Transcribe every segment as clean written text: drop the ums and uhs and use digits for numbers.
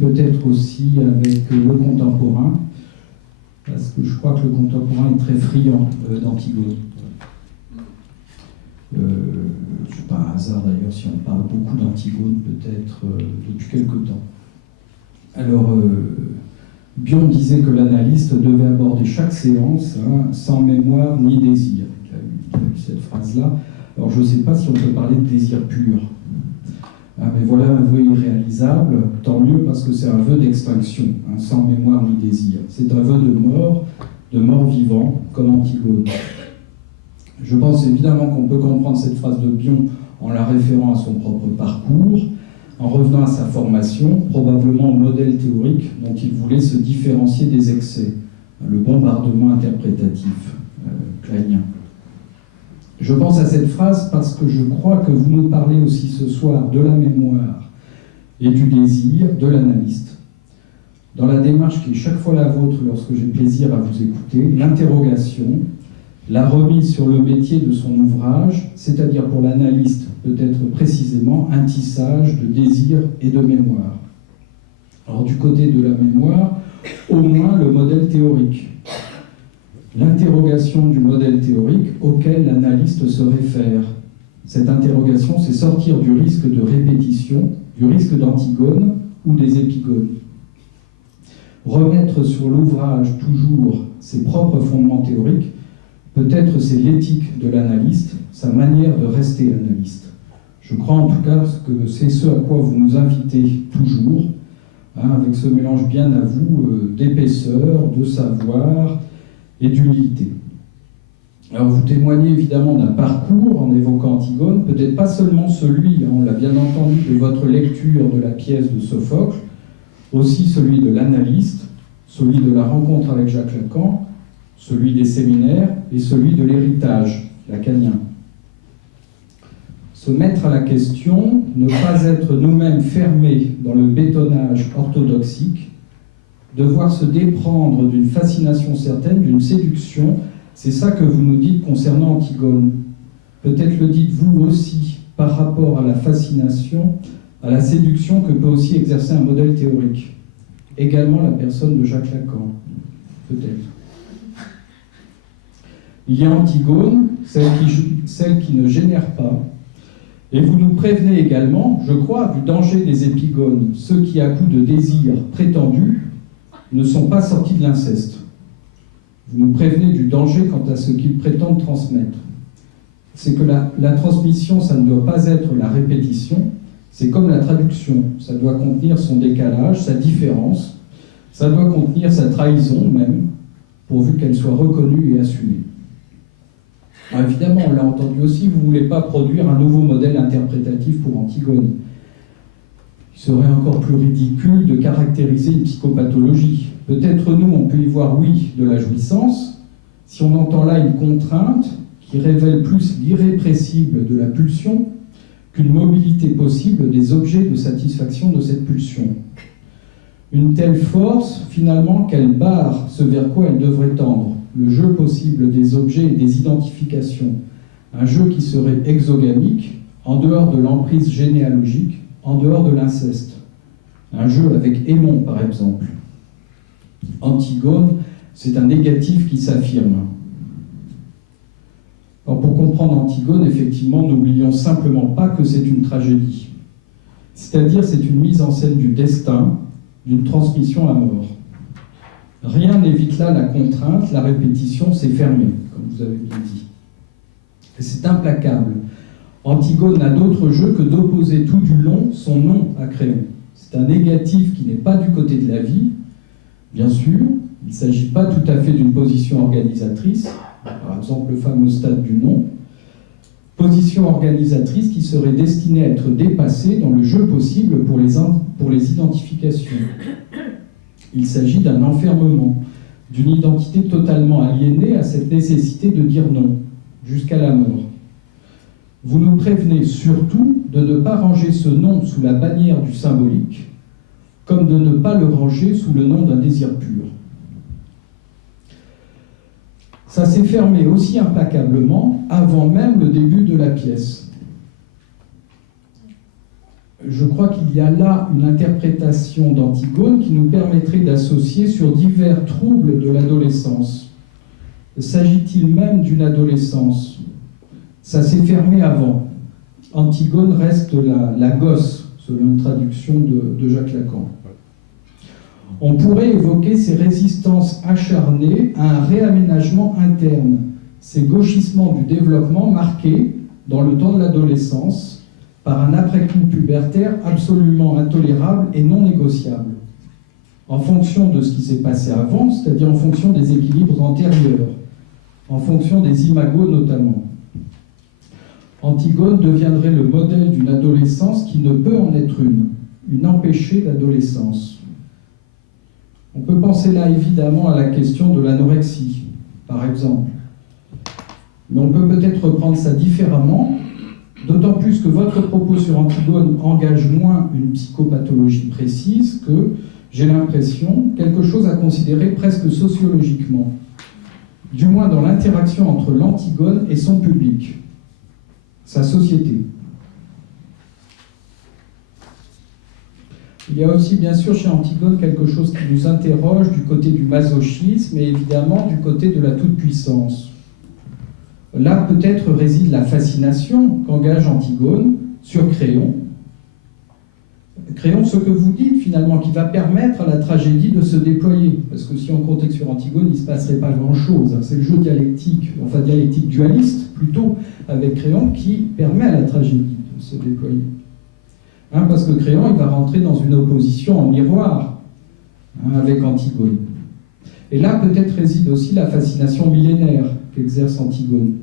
peut-être aussi avec le contemporain, parce que je crois que le contemporain est très friand d'Antigone. C'est pas un hasard d'ailleurs si on parle beaucoup d'Antigone peut-être depuis quelque temps. Alors, Bion disait que l'analyste devait aborder chaque séance sans mémoire ni désir. Il y a eu cette phrase-là. Alors, je ne sais pas si on peut parler de désir pur. Mais voilà un vœu irréalisable, tant mieux parce que c'est un vœu d'extinction, sans mémoire ni désir. C'est un vœu de mort vivant, comme Antigone. Je pense évidemment qu'on peut comprendre cette phrase de Bion en la référant à son propre parcours, en revenant à sa formation, probablement au modèle théorique dont il voulait se différencier des excès, le bombardement interprétatif kleinien. Je pense à cette phrase parce que je crois que vous nous parlez aussi ce soir de la mémoire et du désir de l'analyste. Dans la démarche qui est chaque fois la vôtre lorsque j'ai plaisir à vous écouter, l'interrogation, la remise sur le métier de son ouvrage, c'est-à-dire pour l'analyste peut-être précisément un tissage de désir et de mémoire. Alors du côté de la mémoire, au moins le modèle théorique. L'interrogation du modèle théorique auquel l'analyste se réfère. Cette interrogation, c'est sortir du risque de répétition, du risque d'Antigone ou des épigones. Remettre sur l'ouvrage toujours ses propres fondements théoriques, peut-être c'est l'éthique de l'analyste, sa manière de rester analyste. Je crois en tout cas que c'est ce à quoi vous nous invitez toujours, avec ce mélange bien à vous d'épaisseur, de savoir et d'humilité. Alors vous témoignez évidemment d'un parcours en évoquant Antigone, peut-être pas seulement celui, on l'a bien entendu, de votre lecture de la pièce de Sophocle, aussi celui de l'analyste, celui de la rencontre avec Jacques Lacan, celui des séminaires et celui de l'héritage lacanien. Se mettre à la question, ne pas être nous-mêmes fermés dans le bétonnage orthodoxique, devoir se déprendre d'une fascination certaine, d'une séduction, c'est ça que vous nous dites concernant Antigone. Peut-être le dites-vous aussi par rapport à la fascination, à la séduction que peut aussi exercer un modèle théorique. Également la personne de Jacques Lacan, peut-être. Il y a Antigone, celle qui ne génère pas, et vous nous prévenez également, je crois, du danger des épigones, ceux qui, à coup de désir prétendu, ne sont pas sortis de l'inceste. Vous nous prévenez du danger quant à ce qu'ils prétendent transmettre. C'est que la transmission, ça ne doit pas être la répétition, c'est comme la traduction, ça doit contenir son décalage, sa différence, ça doit contenir sa trahison même, pourvu qu'elle soit reconnue et assumée. Alors évidemment, on l'a entendu aussi, vous ne voulez pas produire un nouveau modèle interprétatif pour Antigone. Il serait encore plus ridicule de caractériser une psychopathologie. Peut-être nous, on peut y voir, oui, de la jouissance, si on entend là une contrainte qui révèle plus l'irrépressible de la pulsion qu'une mobilité possible des objets de satisfaction de cette pulsion. Une telle force, finalement, qu'elle barre ce vers quoi elle devrait tendre, le jeu possible des objets et des identifications, un jeu qui serait exogamique, en dehors de l'emprise généalogique, en dehors de l'inceste. Un jeu avec Aimon, par exemple. Antigone, c'est un négatif qui s'affirme. Alors, pour comprendre Antigone, effectivement, n'oublions simplement pas que c'est une tragédie. C'est-à-dire, c'est une mise en scène du destin, d'une transmission à mort. Rien n'évite là la contrainte, la répétition, c'est fermé, comme vous avez bien dit. Et c'est implacable. Antigone n'a d'autre jeu que d'opposer tout du long son nom à Créon. C'est un négatif qui n'est pas du côté de la vie, bien sûr. Il ne s'agit pas tout à fait d'une position organisatrice, par exemple le fameux stade du nom. Position organisatrice qui serait destinée à être dépassée dans le jeu possible pour les identifications. Il s'agit d'un enfermement, d'une identité totalement aliénée à cette nécessité de dire non, jusqu'à la mort. Vous nous prévenez surtout de ne pas ranger ce nom sous la bannière du symbolique, comme de ne pas le ranger sous le nom d'un désir pur. Ça s'est fermé aussi implacablement avant même le début de la pièce. je crois qu'il y a là une interprétation d'Antigone qui nous permettrait d'associer sur divers troubles de l'adolescence. S'agit-il même d'une adolescence? Ça s'est fermé avant. Antigone reste la gosse, selon une traduction de Jacques Lacan. On pourrait évoquer ces résistances acharnées à un réaménagement interne, ces gauchissements du développement marqués, dans le temps de l'adolescence, par un après-coup pubertaire absolument intolérable et non négociable, en fonction de ce qui s'est passé avant, c'est-à-dire en fonction des équilibres antérieurs, en fonction des imagos notamment. Antigone deviendrait le modèle d'une adolescence qui ne peut en être une empêchée d'adolescence. On peut penser là évidemment à la question de l'anorexie, par exemple. Mais on peut peut-être reprendre ça différemment, d'autant plus que votre propos sur Antigone engage moins une psychopathologie précise que, j'ai l'impression, quelque chose à considérer presque sociologiquement, du moins dans l'interaction entre l'Antigone et son public, sa société. Il y a aussi, bien sûr, chez Antigone, quelque chose qui nous interroge du côté du masochisme et évidemment du côté de la toute-puissance. Là, peut-être réside la fascination qu'engage Antigone sur Créon. Créon, ce que vous dites finalement, qui va permettre à la tragédie de se déployer. Parce que si on comptait sur Antigone, il ne se passerait pas grand-chose. C'est le jeu dialectique, enfin dialectique dualiste plutôt, avec Créon, qui permet à la tragédie de se déployer. Parce que Créon, il va rentrer dans une opposition en miroir avec Antigone. Et là, peut-être réside aussi la fascination millénaire qu'exerce Antigone.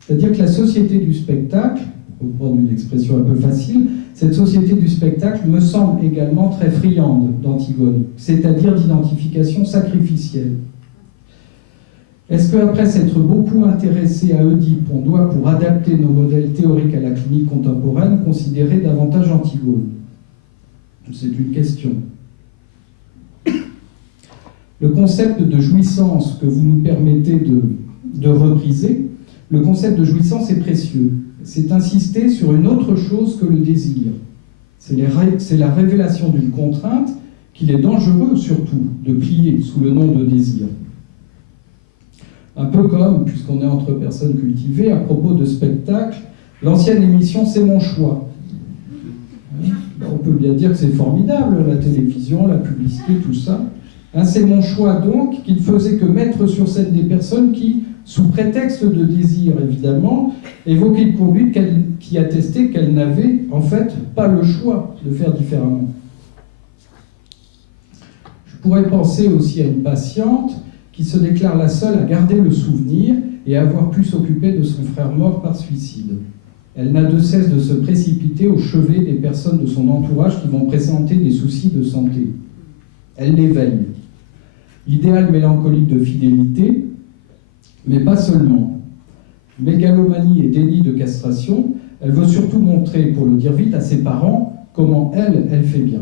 C'est-à-dire que la société du spectacle, pour prendre une expression un peu facile, cette société du spectacle me semble également très friande d'Antigone, c'est-à-dire d'identification sacrificielle. Est-ce qu'après s'être beaucoup intéressé à Oedipe, on doit, pour adapter nos modèles théoriques à la clinique contemporaine, considérer davantage Antigone? C'est une question. Le concept de jouissance que vous nous permettez de repriser, le concept de jouissance est précieux. C'est insister sur une autre chose que le désir. C'est la révélation d'une contrainte qu'il est dangereux, surtout, de plier sous le nom de désir. Un peu comme, puisqu'on est entre personnes cultivées, à propos de spectacle, l'ancienne émission « C'est mon choix ». On peut bien dire que c'est formidable, la télévision, la publicité, tout ça. C'est mon choix donc, qui ne faisait que mettre sur scène des personnes qui, sous prétexte de désir évidemment, évoquaient une conduite qui attestait qu'elles n'avaient en fait pas le choix de faire différemment. Je pourrais penser aussi à une patiente qui se déclare la seule à garder le souvenir et à avoir pu s'occuper de son frère mort par suicide. Elle n'a de cesse de se précipiter au chevet des personnes de son entourage qui vont présenter des soucis de santé. Elle les veille. Idéal mélancolique de fidélité, mais pas seulement. Mégalomanie et déni de castration, elle veut surtout montrer, pour le dire vite, à ses parents comment elle fait bien.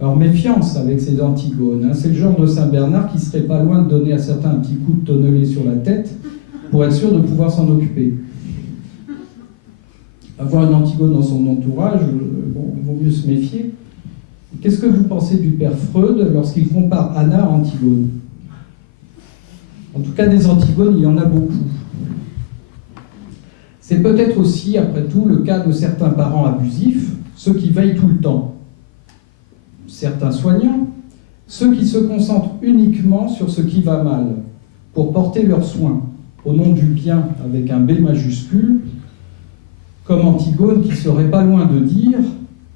Alors méfiance avec ces Antigones, c'est le genre de Saint-Bernard qui serait pas loin de donner à certains un petit coup de tonnelet sur la tête pour être sûr de pouvoir s'en occuper. Avoir une Antigone dans son entourage, il vaut mieux se méfier. Qu'est-ce que vous pensez du père Freud lorsqu'il compare Anna à Antigone? En tout cas, des Antigones, il y en a beaucoup. C'est peut-être aussi, après tout, le cas de certains parents abusifs, ceux qui veillent tout le temps. Certains soignants, ceux qui se concentrent uniquement sur ce qui va mal, pour porter leurs soins, au nom du bien avec un B majuscule, comme Antigone qui serait pas loin de dire,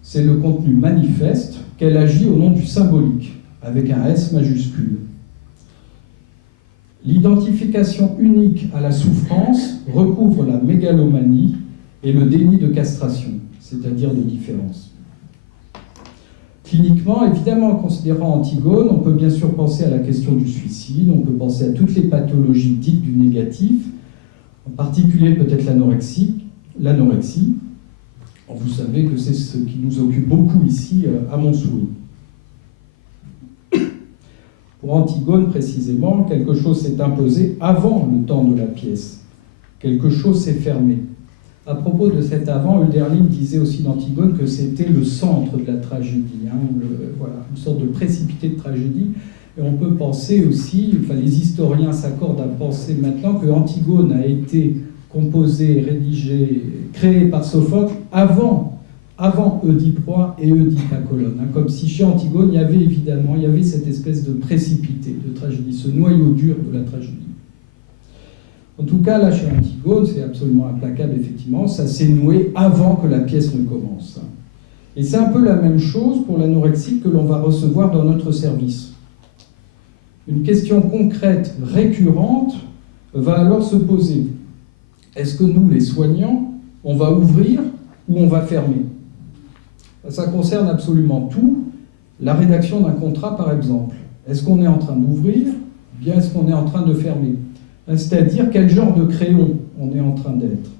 c'est le contenu manifeste, qu'elle agit au nom du symbolique, avec un S majuscule. L'identification unique à la souffrance recouvre la mégalomanie et le déni de castration, c'est-à-dire de différence. Cliniquement, évidemment, en considérant Antigone, on peut bien sûr penser à la question du suicide, on peut penser à toutes les pathologies dites du négatif, en particulier peut-être l'anorexie. Vous savez que c'est ce qui nous occupe beaucoup ici à Montsouris. Pour Antigone, précisément, quelque chose s'est imposé avant le temps de la pièce. Quelque chose s'est fermé. À propos de cet avant, Hölderlin disait aussi d'Antigone que c'était le centre de la tragédie, hein, voilà, une sorte de précipité de tragédie. Et on peut penser aussi, enfin les historiens s'accordent à penser maintenant que Antigone a été composée, rédigée, créée par Sophocle avant Oedipe roi et Oedipe à Colonne. Hein, comme si chez Antigone, il y avait cette espèce de précipité de tragédie, ce noyau dur de la tragédie. En tout cas, là, chez Antigone, c'est absolument implacable, effectivement. Ça s'est noué avant que la pièce ne commence. Et c'est un peu la même chose pour l'anorexique que l'on va recevoir dans notre service. Une question concrète, récurrente, va alors se poser. Est-ce que nous, les soignants, on va ouvrir ou on va fermer? Ça concerne absolument tout. La rédaction d'un contrat, par exemple. Est-ce qu'on est en train d'ouvrir? Bien, est-ce qu'on est en train de fermer? C'est-à-dire quel genre de crayon on est en train d'être.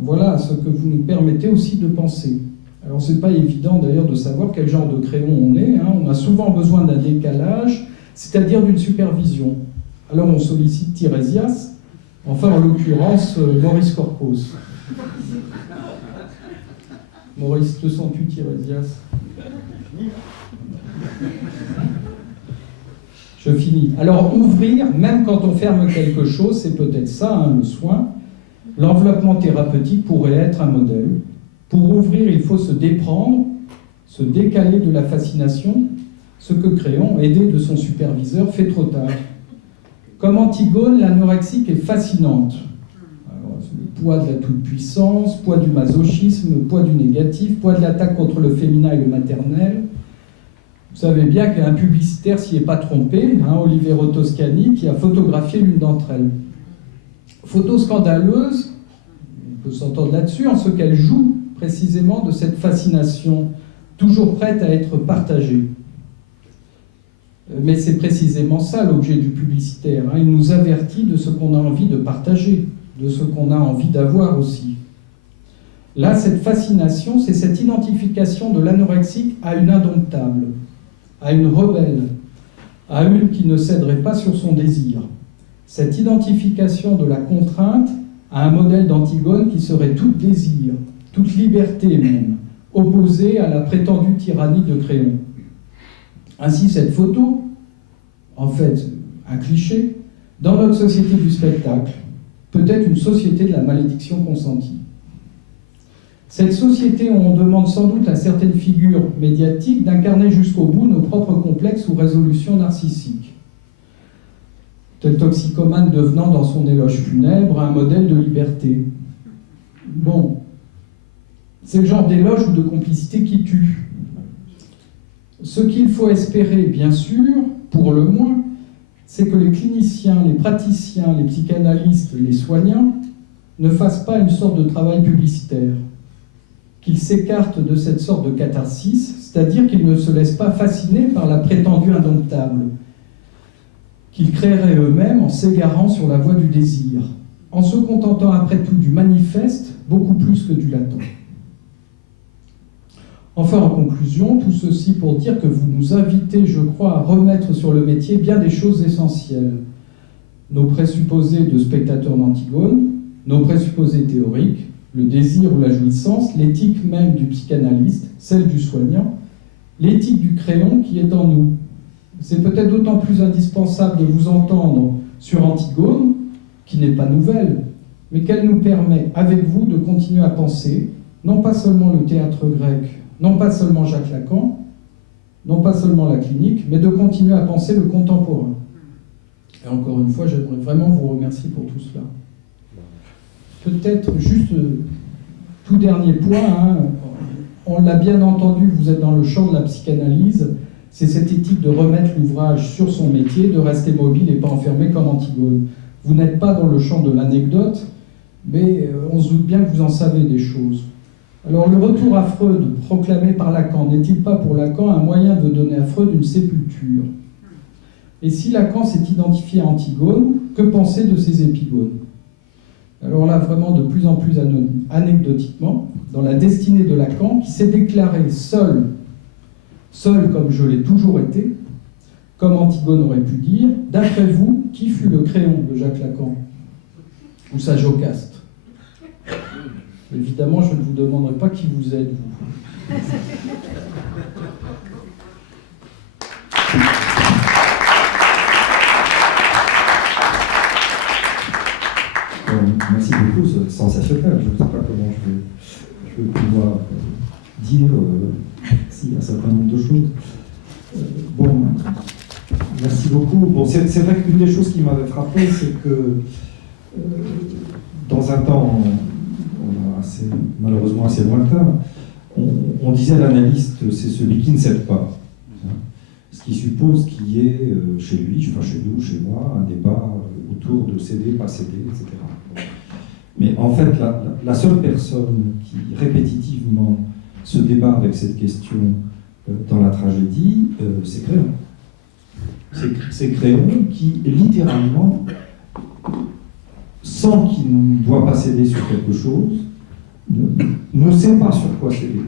Voilà ce que vous nous permettez aussi de penser. Alors c'est pas évident d'ailleurs de savoir quel genre de crayon on est. Hein. On a souvent besoin d'un décalage, c'est-à-dire d'une supervision. Alors on sollicite Tirésias, enfin en l'occurrence Maurice Corcos. Maurice, te sens-tu Tirésias? Je finis. Alors, ouvrir, même quand on ferme quelque chose, c'est peut-être ça, hein, le soin. L'enveloppement thérapeutique pourrait être un modèle. Pour ouvrir, il faut se déprendre, se décaler de la fascination, ce que Créon, aidé de son superviseur, fait trop tard. Comme Antigone, l'anorexique est fascinante. Alors, le poids de la toute-puissance, poids du masochisme, poids du négatif, poids de l'attaque contre le féminin et le maternel. Vous savez bien qu'un publicitaire s'y est pas trompé, hein, Olivero Toscani, qui a photographié l'une d'entre elles. Photo scandaleuse, on peut s'entendre là-dessus, en ce qu'elle joue précisément de cette fascination, toujours prête à être partagée. Mais c'est précisément ça l'objet du publicitaire. Hein. Il nous avertit de ce qu'on a envie de partager, de ce qu'on a envie d'avoir aussi. Là, cette fascination, c'est cette identification de l'anorexique à une indomptable, à une rebelle, à une qui ne céderait pas sur son désir. Cette identification de la contrainte à un modèle d'Antigone qui serait tout désir, toute liberté même, opposée à la prétendue tyrannie de Créon. Ainsi, cette photo, en fait, un cliché, dans notre société du spectacle, peut être une société de la malédiction consentie. Cette société où on demande sans doute à certaines figures médiatiques d'incarner jusqu'au bout nos propres complexes ou résolutions narcissiques. Tel toxicomane devenant dans son éloge funèbre un modèle de liberté. Bon, c'est le genre d'éloge ou de complicité qui tue. Ce qu'il faut espérer, bien sûr, pour le moins, c'est que les cliniciens, les praticiens, les psychanalystes, les soignants ne fassent pas une sorte de travail publicitaire, qu'ils s'écartent de cette sorte de catharsis, c'est-à-dire qu'ils ne se laissent pas fasciner par la prétendue indomptable, qu'ils créeraient eux-mêmes en s'égarant sur la voie du désir, en se contentant après tout du manifeste beaucoup plus que du latent. Enfin, en conclusion, tout ceci pour dire que vous nous invitez, je crois, à remettre sur le métier bien des choses essentielles. Nos présupposés de spectateurs d'Antigone, nos présupposés théoriques, le désir ou la jouissance, l'éthique même du psychanalyste, celle du soignant, l'éthique du crayon qui est en nous. C'est peut-être d'autant plus indispensable de vous entendre sur Antigone, qui n'est pas nouvelle, mais qu'elle nous permet, avec vous, de continuer à penser, non pas seulement le théâtre grec, non pas seulement Jacques Lacan, non pas seulement la clinique, mais de continuer à penser le contemporain. Et encore une fois, j'aimerais vraiment vous remercier pour tout cela. Peut-être juste tout dernier point, hein, on l'a bien entendu, vous êtes dans le champ de la psychanalyse, c'est cette éthique de remettre l'ouvrage sur son métier, de rester mobile et pas enfermé comme Antigone. Vous n'êtes pas dans le champ de l'anecdote, mais on se doute bien que vous en savez des choses. Alors le retour à Freud, proclamé par Lacan, n'est-il pas pour Lacan un moyen de donner à Freud une sépulture? Et si Lacan s'est identifié à Antigone, que penser de ses épigones? Alors là, vraiment de plus en plus anecdotiquement, dans la destinée de Lacan, qui s'est déclaré seul comme je l'ai toujours été, comme Antigone aurait pu dire, d'après vous, qui fut le crayon de Jacques Lacan? Ou sa Jocaste? Évidemment, je ne vous demanderai pas qui vous êtes, vous. Merci beaucoup, c'est sensationnel. Je ne sais pas comment je vais pouvoir dire un certain nombre de choses. Bon, merci beaucoup. Bon, c'est vrai qu'une des choses qui m'avait frappé, c'est que dans un temps malheureusement assez lointain, on disait l'analyste, c'est celui qui ne cède pas. Ce qui suppose qu'il y ait chez lui, enfin chez nous, chez moi, un débat autour de céder, pas céder, etc. Mais en fait, la seule personne qui répétitivement se débat avec cette question dans la tragédie, c'est Créon. C'est Créon qui, littéralement, sans qu'il ne doit pas céder sur quelque chose, ne sait pas sur quoi céder.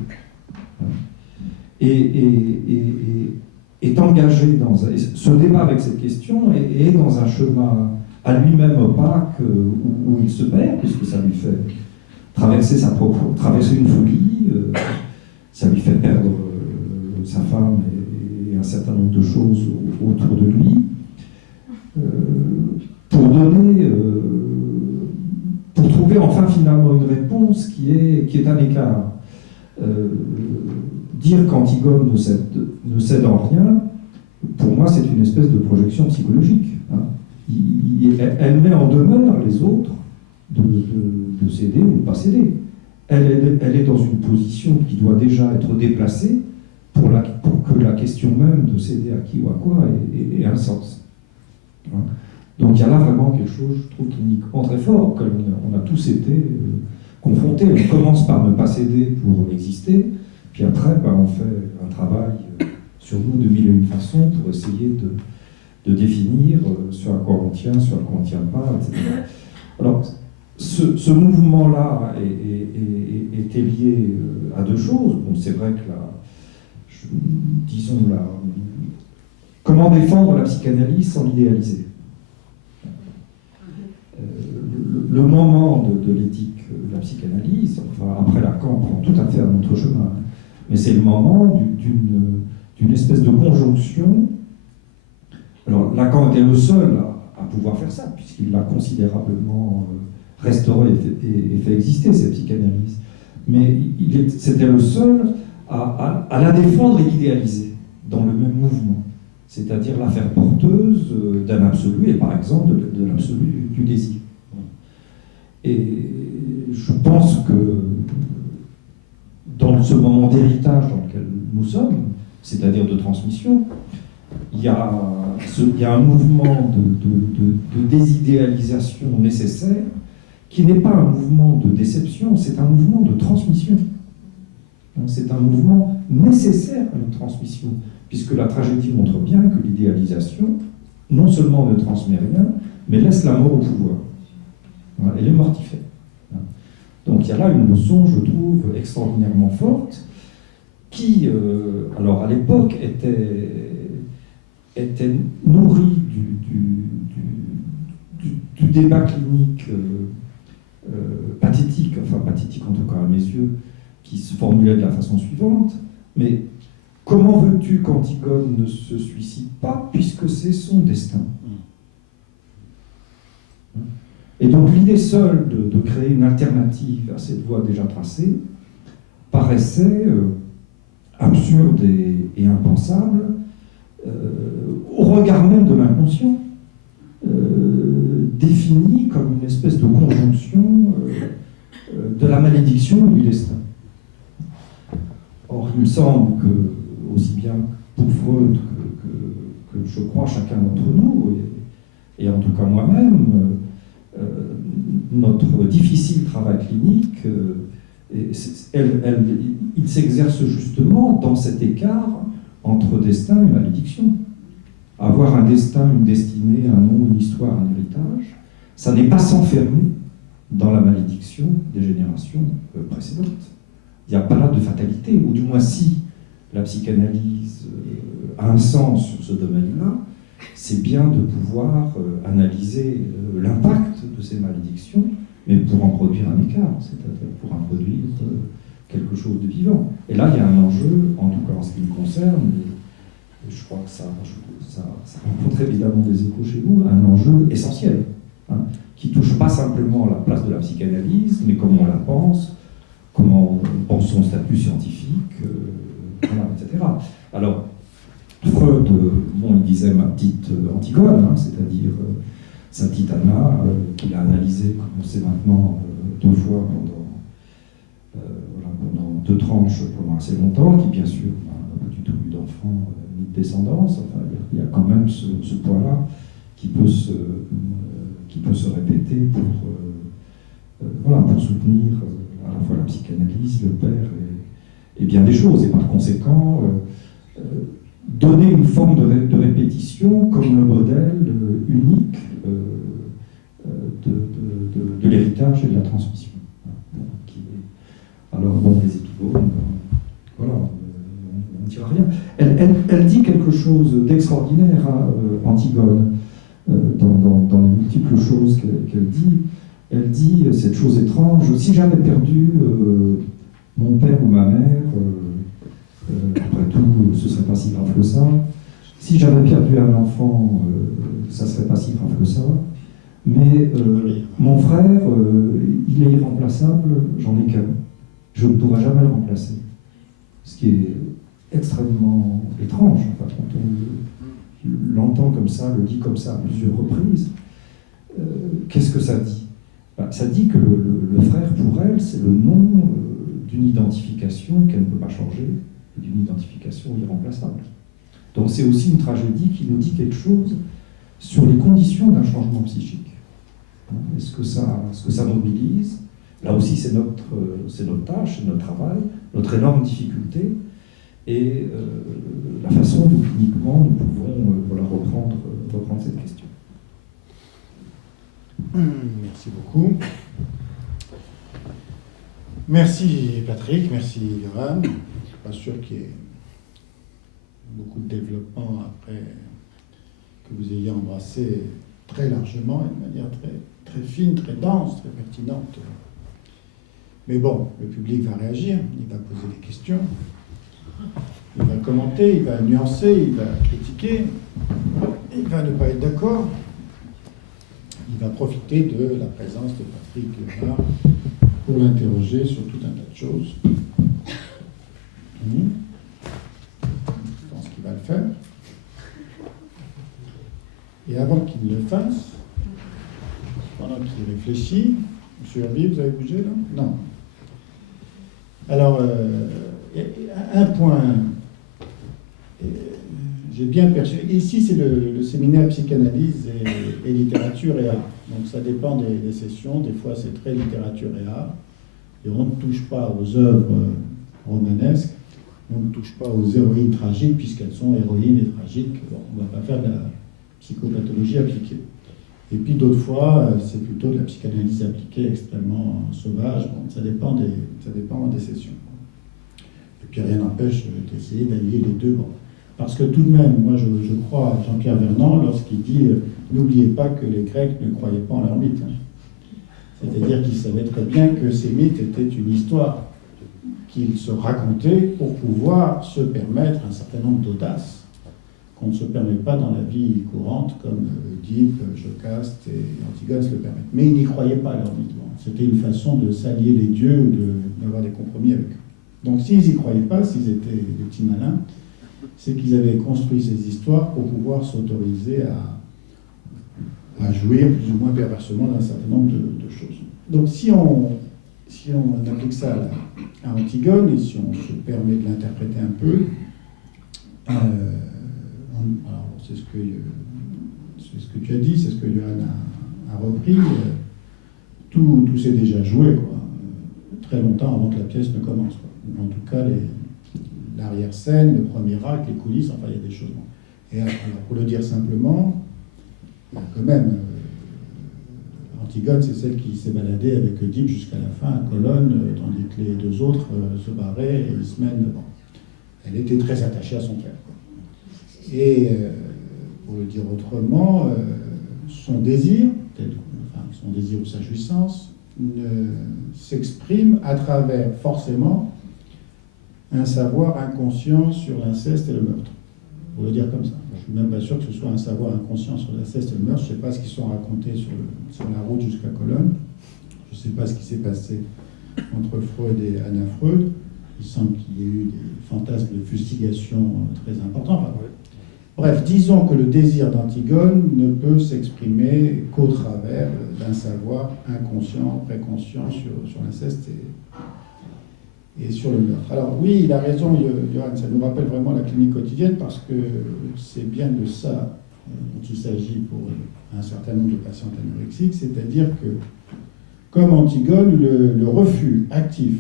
Et est engagé dans ce débat avec cette question et est dans un chemin à lui-même opaque où il se perd, puisque ça lui fait traverser une folie, ça lui fait perdre sa femme et un certain nombre de choses autour de lui, pour trouver enfin finalement une réponse qui est un écart. Dire qu'Antigone ne cède en rien, pour moi c'est une espèce de projection psychologique. Hein. Elle met en demeure les autres de céder ou de ne pas céder. Elle est dans une position qui doit déjà être déplacée pour que la question même de céder à qui ou à quoi ait un sens. Hein. Donc il y a là vraiment quelque chose, je trouve, cliniquement très fort, auquel on a tous été confrontés. On commence par ne pas céder pour exister, puis après on fait un travail sur nous de mille et une façons pour essayer de définir sur à quoi on tient, sur à quoi on ne tient pas, etc. Alors, ce mouvement-là était lié à deux choses. Bon, c'est vrai que comment défendre la psychanalyse sans l'idéaliser. Le moment de l'éthique de la psychanalyse, enfin, après Lacan, prend tout à fait un autre chemin. Mais c'est le moment d'une espèce de conjonction. Alors, Lacan était le seul à pouvoir faire ça, puisqu'il l'a considérablement restauré et fait exister cette psychanalyse. Mais c'était le seul à la défendre et l'idéaliser dans le même mouvement. C'est-à-dire la faire porteuse d'un absolu, et par exemple de l'absolu du désir. Et je pense que dans ce moment d'héritage dans lequel nous sommes, c'est-à-dire de transmission, il y a un mouvement de désidéalisation nécessaire qui n'est pas un mouvement de déception, c'est un mouvement de transmission. C'est un mouvement nécessaire à une transmission, puisque la tragédie montre bien que l'idéalisation, non seulement ne transmet rien, mais laisse la mort au pouvoir. Elle est mortifère. Donc il y a là une leçon, je trouve, extraordinairement forte, qui, alors à l'époque, était nourrie du débat clinique pathétique, enfin pathétique en tout cas à mes yeux, qui se formulait de la façon suivante, mais comment veux-tu qu'Antigone ne se suicide pas, puisque c'est son destin? Et donc l'idée seule de créer une alternative à cette voie déjà tracée paraissait absurde et impensable au regard même de l'inconscient, défini comme une espèce de conjonction de la malédiction et du destin. Or, il me semble que, aussi bien pour Freud que je crois chacun d'entre nous, et en tout cas moi-même, notre difficile travail clinique, il s'exerce justement dans cet écart entre destin et malédiction. Avoir un destin, une destinée, un nom, une histoire, un héritage, ça n'est pas s'enfermer dans la malédiction des générations précédentes. Il n'y a pas là de fatalité, ou du moins si la psychanalyse a un sens sur ce domaine-là, c'est bien de pouvoir analyser l'impact de ces malédictions, mais pour en produire un l'écart, c'est-à-dire pour introduire quelque chose de vivant. Et là, il y a un enjeu, en tout cas en ce qui me concerne, et je crois que ça rencontre évidemment des échos chez vous, un enjeu essentiel, hein, qui touche pas simplement la place de la psychanalyse, mais comment on la pense, comment on pense son statut scientifique, voilà, etc. Alors, Freud, bon, il disait ma petite Antigone, hein, c'est-à-dire sa petite Anna, qu'il a analysée, comme on sait maintenant, 2 fois pendant 2 tranches pendant assez longtemps, qui bien sûr n'a pas du tout eu d'enfant ni de descendance. Enfin, il y a quand même ce point-là qui peut se répéter pour soutenir à la fois la psychanalyse, le père et bien des choses. Et par conséquent, donner une forme de répétition comme le modèle unique de l'héritage et de la transmission. Alors, bon, les épigones, voilà, on ne dira rien. Elle dit quelque chose d'extraordinaire, hein, Antigone, dans les multiples choses qu'elle dit. Elle dit cette chose étrange: si j'avais perdu mon père ou ma mère, après tout, ce serait pas si grave que ça. Si j'avais perdu un enfant, ça serait pas si grave que ça. Mais mon frère, il est irremplaçable, j'en ai qu'un. Je ne pourrai jamais le remplacer. Ce qui est extrêmement étrange, enfin, quand on l'entend comme ça, le dit comme ça à plusieurs reprises. Qu'est-ce que ça dit? Ça dit que le frère, pour elle, c'est le nom d'une identification qu'elle ne peut pas changer, d'une identification irremplaçable. Donc c'est aussi une tragédie qui nous dit quelque chose sur les conditions d'un changement psychique. Est-ce que ça mobilise? Là aussi, c'est notre tâche, c'est notre travail, notre énorme difficulté, et la façon dont cliniquement nous pouvons reprendre cette question. Merci beaucoup. Merci Patrick, merci Yoran. Je ne suis pas sûr qu'il y ait beaucoup de développement après que vous ayez embrassé très largement et de manière très, très fine, très dense, très pertinente. Mais bon, le public va réagir, il va poser des questions, il va commenter, il va nuancer, il va critiquer, il va ne pas être d'accord. Il va profiter de la présence de Patrick Léonard pour l'interroger sur tout un tas de choses. Je pense qu'il va le faire. Et avant qu'il le fasse, pendant qu'il réfléchit, M. Herby, vous avez bougé là? Non. Alors, un point, j'ai bien perçu. Ici, c'est le séminaire psychanalyse et littérature et art. Donc, ça dépend des sessions. Des fois, c'est très littérature et art. Et on ne touche pas aux œuvres romanesques. On ne touche pas aux héroïnes tragiques, puisqu'elles sont héroïnes et tragiques. Bon, on ne va pas faire de la psychopathologie appliquée. Et puis, d'autres fois, c'est plutôt de la psychanalyse appliquée extrêmement sauvage. Bon, ça dépend des sessions. Et puis, rien n'empêche d'essayer d'allier les deux. Bon. Parce que tout de même, moi je crois à Jean-Pierre Vernant lorsqu'il dit n'oubliez pas que les Grecs ne croyaient pas en leurs mythes. C'est-à-dire qu'ils savaient très bien que ces mythes étaient une histoire qu'ils se racontaient pour pouvoir se permettre un certain nombre d'audaces qu'on ne se permet pas dans la vie courante, comme Oedipe, Jocaste et Antigone se le permettent. Mais ils n'y croyaient pas à leurs mythes. Bon, c'était une façon de s'allier les dieux ou d'avoir des compromis avec eux. Donc s'ils n'y croyaient pas, s'ils étaient des petits malins, c'est qu'ils avaient construit ces histoires pour pouvoir s'autoriser à jouir plus ou moins perversement d'un certain nombre de choses. Donc si on applique ça à Antigone, et si on se permet de l'interpréter un peu, alors c'est ce que tu as dit, c'est ce que Johan a repris, tout s'est déjà joué, quoi, très longtemps avant que la pièce ne commence, quoi. En tout cas, l'arrière-scène, le premier acte, les coulisses, enfin, il y a des choses. Et alors, pour le dire simplement, il y a quand même, Antigone, c'est celle qui s'est baladée avec Oedipe jusqu'à la fin à Colonne, tandis que les deux autres se barraient et Ismène, bon, elle était très attachée à son père, quoi. Et, pour le dire autrement, son désir ou sa jouissance s'exprime à travers forcément un savoir inconscient sur l'inceste et le meurtre. Pour le dire comme ça. Je ne suis même pas sûr que ce soit un savoir inconscient sur l'inceste et le meurtre. Je ne sais pas ce qu'ils sont racontés sur la route jusqu'à Cologne. Je ne sais pas ce qui s'est passé entre Freud et Anna Freud. Il semble qu'il y ait eu des fantasmes de fustigation très importants. Enfin, bref, disons que le désir d'Antigone ne peut s'exprimer qu'au travers d'un savoir inconscient, préconscient sur l'inceste et sur le meurtre. Alors oui, il a raison, Johan, ça nous rappelle vraiment la clinique quotidienne parce que c'est bien de ça dont il s'agit pour un certain nombre de patientes anorexiques, c'est-à-dire que, comme Antigone, le refus actif,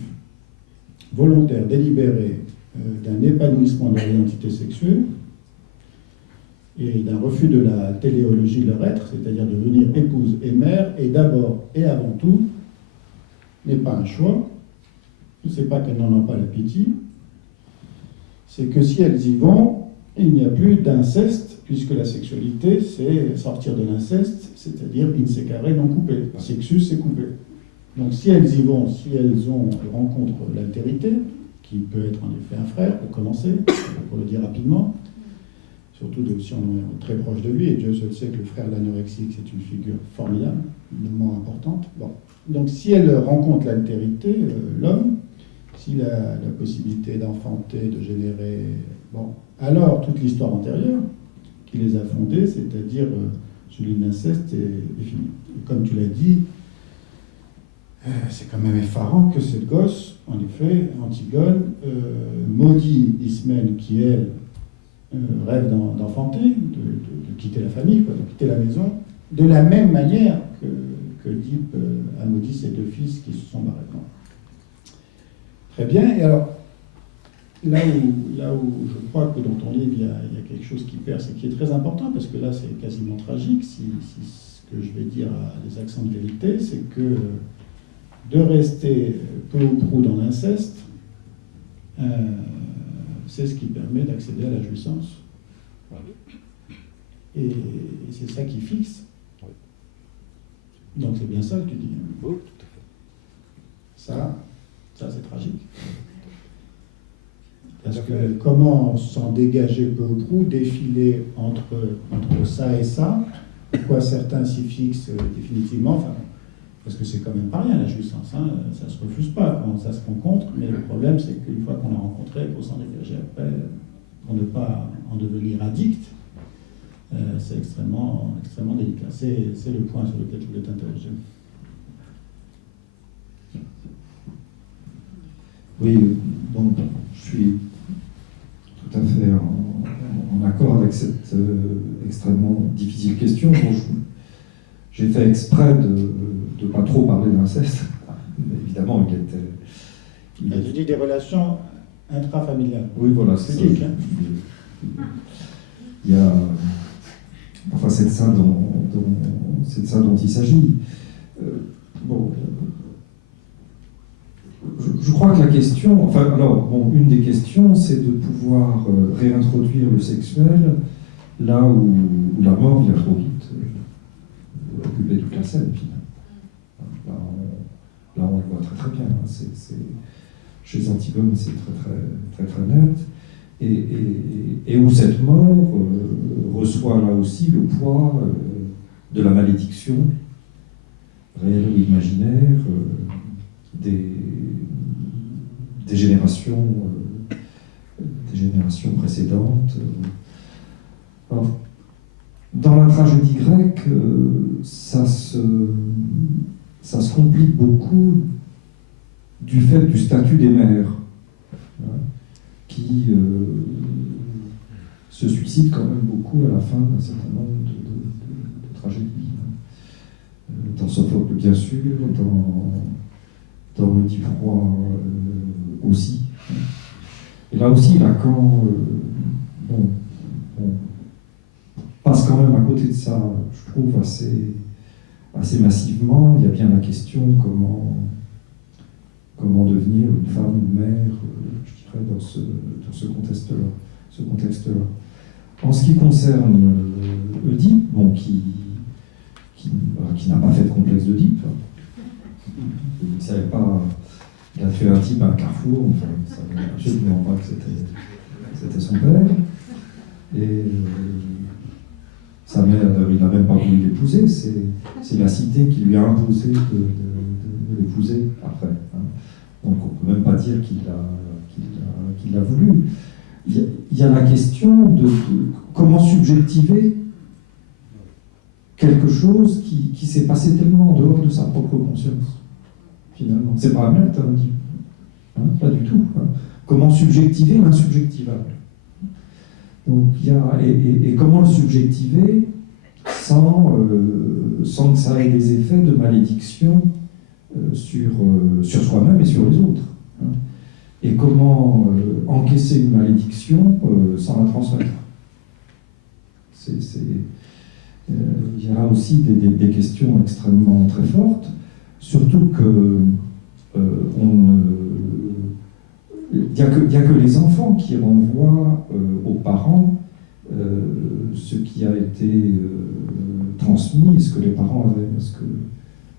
volontaire, délibéré d'un épanouissement de leur identité sexuelle et d'un refus de la téléologie de leur être, c'est-à-dire de devenir épouse et mère, et d'abord et avant tout, n'est pas un choix. Ce n'est pas qu'elles n'en ont pas l'appétit, c'est que si elles y vont, il n'y a plus d'inceste, puisque la sexualité, c'est sortir de l'inceste, c'est-à-dire in secare non coupé. Sexus, c'est coupé. Donc si elles y vont, si elles rencontrent l'altérité, qui peut être en effet un frère, pour commencer, pour le dire rapidement, surtout si on est très proche de lui, et Dieu seul sait que le frère de l'anorexique, c'est une figure formidable, éminemment importante. Bon. Donc si elles rencontrent l'altérité, l'homme, s'il a la possibilité d'enfanter, de générer... Bon, alors toute l'histoire antérieure qui les a fondées, c'est-à-dire celui de l'inceste, est finie. Et comme tu l'as dit, c'est quand même effarant que cette gosse, en effet, Antigone, maudit Ismène qui, elle, rêve d'enfanter, de quitter la famille, quoi, de quitter la maison, de la même manière que Oedipe a maudit ses deux fils qui se sont barrés. Très bien, et alors, là où je crois que dans ton livre, il y a quelque chose qui perce et qui est très important, parce que là, c'est quasiment tragique, si ce que je vais dire a des accents de vérité, c'est que de rester peu ou prou dans l'inceste, c'est ce qui permet d'accéder à la jouissance. Et c'est ça qui fixe. Donc c'est bien ça que tu dis. Oui, tout à fait. Ça c'est tragique. Parce que comment s'en dégager peu ou prou, défiler entre ça et ça, pourquoi certains s'y fixent définitivement, enfin, parce que c'est quand même pas rien la jouissance, hein, ça ne se refuse pas quand ça se rencontre, mais le problème c'est qu'une fois qu'on l'a rencontré, il faut s'en dégager après, pour ne pas en devenir addict, c'est extrêmement, extrêmement délicat. C'est le point sur lequel je voulais t'interroger. Oui, donc je suis tout à fait en accord avec cette extrêmement difficile question. Bon, j'ai fait exprès de ne pas trop parler d'inceste. Évidemment, il Tu dis des relations intrafamiliales. Oui, voilà, c'est ça. Hein. Il y a... Enfin, c'est de ça dont il s'agit. Bon... Je crois que la question, enfin, alors, bon, une des questions, c'est de pouvoir réintroduire le sexuel là où la mort vient trop vite occuper toute la scène, finalement. Là, on le voit très très bien. Hein. Chez Antigone, c'est très très net. Et où cette mort reçoit là aussi le poids de la malédiction, réelle ou imaginaire, des générations précédentes. Alors, dans la tragédie grecque, ça se complique beaucoup du fait du statut des mères, hein, qui se suicide quand même beaucoup à la fin d'un certain nombre de tragédies. Dans Sophocle, bien sûr, dans Oedipe roi aussi. Et là aussi, Lacan passe quand même à côté de ça, je trouve, assez massivement. Il y a bien la question comment devenir une femme, une mère, je dirais, dans ce contexte-là. En ce qui concerne Oedipe, bon, qui n'a pas fait de complexe d'Oedipe, Il ne savait pas. Il a tué un type à un carrefour, enfin, il ne savait absolument pas que c'était son père. Et sa mère, il n'a même pas voulu l'épouser, c'est la cité qui lui a imposé de l'épouser après. Hein. Donc on ne peut même pas dire qu'il l'a voulu. Il y a la question de comment subjectiver quelque chose qui s'est passé tellement en dehors de sa propre conscience, finalement. C'est pas Hamlet, pas du tout. Hein. Comment subjectiver l'insubjectivable. Donc, et comment le subjectiver sans que ça ait des effets de malédiction sur soi-même et sur les autres. Hein. Et comment encaisser une malédiction sans la transmettre. Il y a aussi des questions extrêmement très fortes, surtout que il n'y a que les enfants qui renvoient aux parents ce qui a été transmis et ce que les parents avaient.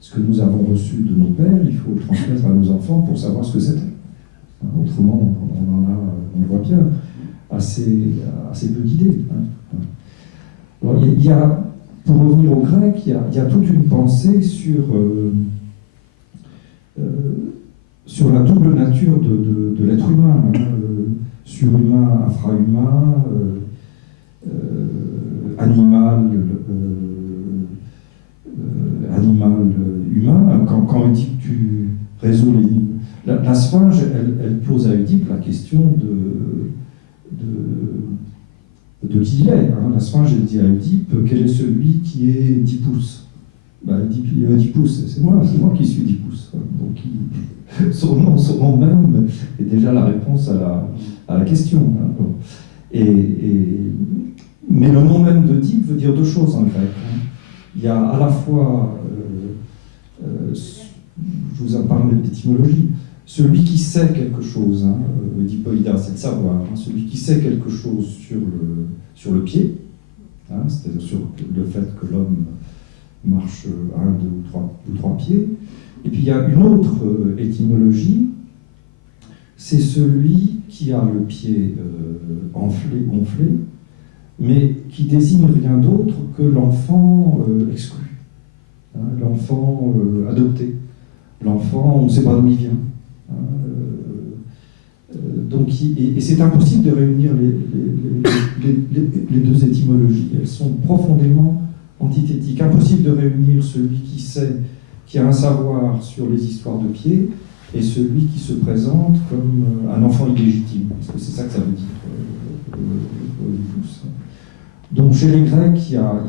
Ce que nous avons reçu de nos pères, il faut le transmettre à nos enfants pour savoir ce que c'était. Autrement, on voit bien assez peu d'idées. Alors, il y a, pour revenir au grec, il y a toute une pensée sur la double nature de l'être humain, surhumain, infrahumain, animal, humain. Quand Oedipe tu résous l'énigme, la sphinge, elle pose à Oedipe la question de qui il est. Hein. La sphinge, elle dit à Oedipe, quel est celui qui est Oedipus? Oedipe, il est Oedipus, c'est moi qui suis Oedipus. Donc son nom même est déjà la réponse à la question. Hein. Mais le nom même d'Oedipe veut dire deux choses en grec. Hein. Il y a à la fois, je vous en parle d'étymologie, celui qui sait quelque chose, hein, Oedipoïda, c'est de savoir, hein, celui qui sait quelque chose sur le pied, hein, c'est-à-dire sur le fait que l'homme marche un, deux ou trois pieds. Et puis il y a une autre étymologie, c'est celui qui a le pied gonflé, mais qui désigne rien d'autre que l'enfant exclu, hein, l'enfant adopté, l'enfant, on ne sait pas d'où il vient. Hein, donc, et c'est impossible de réunir les deux étymologies, elles sont profondément antithétiques. Impossible de réunir celui qui sait, qui a un savoir sur les histoires de pieds, et celui qui se présente comme un enfant illégitime, parce que c'est ça que ça veut dire. Donc chez les Grecs, il y a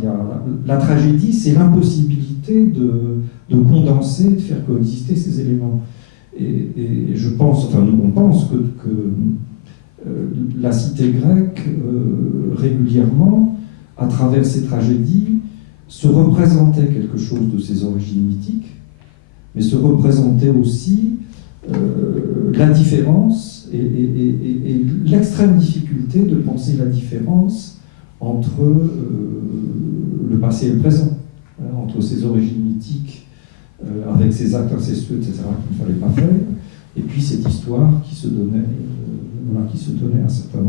la tragédie, c'est l'impossibilité de condenser, de faire coexister ces éléments. Et je pense, enfin nous on pense que la cité grecque, régulièrement, à travers ces tragédies, se représentait quelque chose de ses origines mythiques, mais se représentait aussi la différence et l'extrême difficulté de penser la différence entre le passé et le présent, entre ses origines mythiques avec ses actes incestueux, etc., qu'il ne fallait pas faire, et puis cette histoire qui se donnait, un certain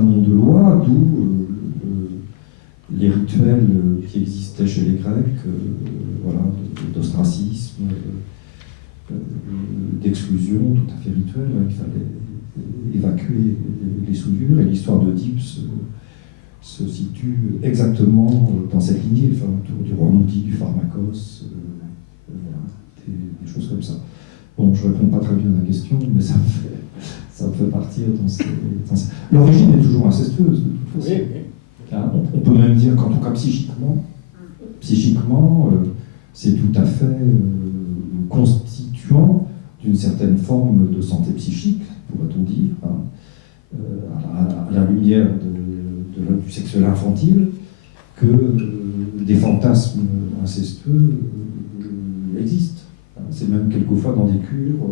nombre de lois, d'où les rituels qui existaient chez les Grecs, d'ostracisme, d'exclusion, tout à fait rituel. Il fallait évacuer les souillures, et l'histoire d'Oedipe se situe exactement dans cette lignée, autour du roi maudit, du pharmakos, des choses comme ça. Bon, je ne réponds pas très bien à la question, mais ça me fait partir dans ces... L'origine est toujours incestueuse, de toute façon. Oui. On peut même dire qu'en tout cas psychiquement, c'est tout à fait constituant d'une certaine forme de santé psychique, pourrait-on dire, à la lumière du sexuel infantile, que des fantasmes incestueux existent. C'est même quelquefois dans des cures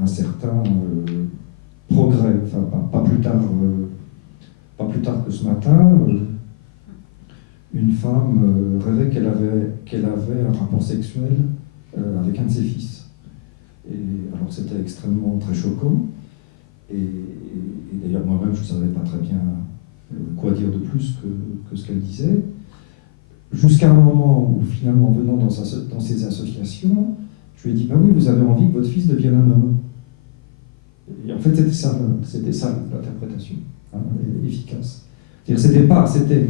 un certain progrès, pas plus tard que ce matin, une femme rêvait qu'elle avait un rapport sexuel avec un de ses fils. Et alors c'était extrêmement très choquant. Et d'ailleurs moi-même je ne savais pas très bien quoi dire de plus que ce qu'elle disait. Jusqu'à un moment où finalement, en venant dans ces associations, je lui ai dit, bah oui, vous avez envie que votre fils devienne un homme. Et en fait, c'était ça l'interprétation, hein, efficace. C'était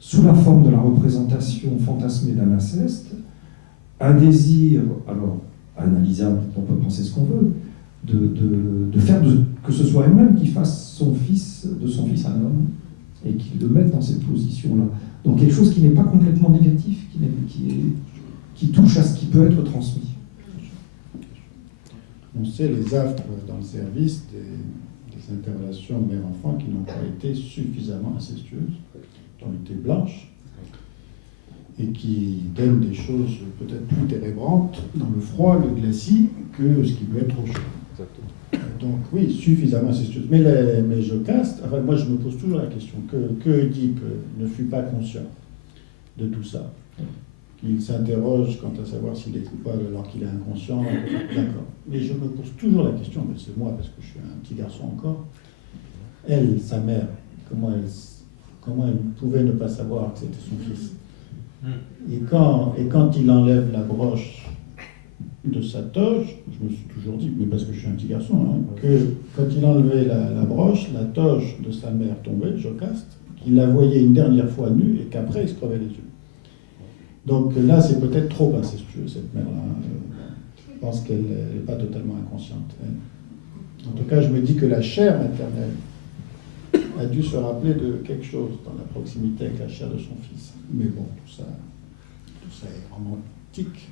sous la forme de la représentation fantasmée d'un inceste, un désir, alors analysable, on peut penser ce qu'on veut, de faire que ce soit elle-même qui fasse de son fils un homme, et qu'il le mette dans cette position-là. Donc quelque chose qui n'est pas complètement négatif, qui touche à ce qui peut être transmis. On sait les affres dans le service des interrelations mère-enfant qui n'ont pas été suffisamment incestueuses, qui ont été blanches, et qui donnent des choses peut-être plus térébrantes dans le froid, le glacis, que ce qui peut être trop chaud. Exactement. Donc oui, suffisamment incestueuse. Mais Jocaste, enfin moi je me pose toujours la question, que Oedipe ne fut pas conscient de tout ça, qu'il s'interroge quant à savoir s'il est coupable alors qu'il est inconscient, d'accord. Mais je me pose toujours la question, mais c'est moi parce que je suis un petit garçon encore, elle, sa mère, comment elle pouvait ne pas savoir que c'était son fils. Et quand il enlève la broche de sa toge, je me suis toujours dit, mais parce que je suis un petit garçon, hein, que quand il enlevait la broche, la toge de sa mère tombait, Jocaste, qu'il la voyait une dernière fois nue et qu'après il se crevait les yeux. Donc là, c'est peut-être trop incestueux, cette mère-là. Je pense qu'elle n'est pas totalement inconsciente. En tout cas, je me dis que la chair maternelle a dû se rappeler de quelque chose dans la proximité avec la chair de son fils. Mais bon, tout ça est romantique.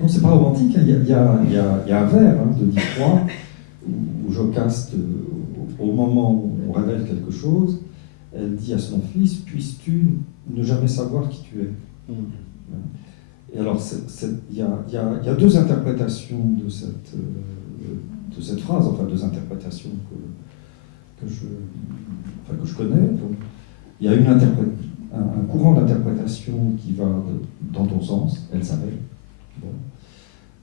Non, c'est pas romantique, hein. Il y a un vers de Diderot où Jocaste, au moment où on révèle quelque chose, elle dit à son fils, puisses-tu ne jamais savoir qui tu es. Et alors, il y a deux interprétations de cette phrase, enfin deux interprétations que je connais. Donc, il y a un courant d'interprétation qui va dans ton sens, elle savait. Bon.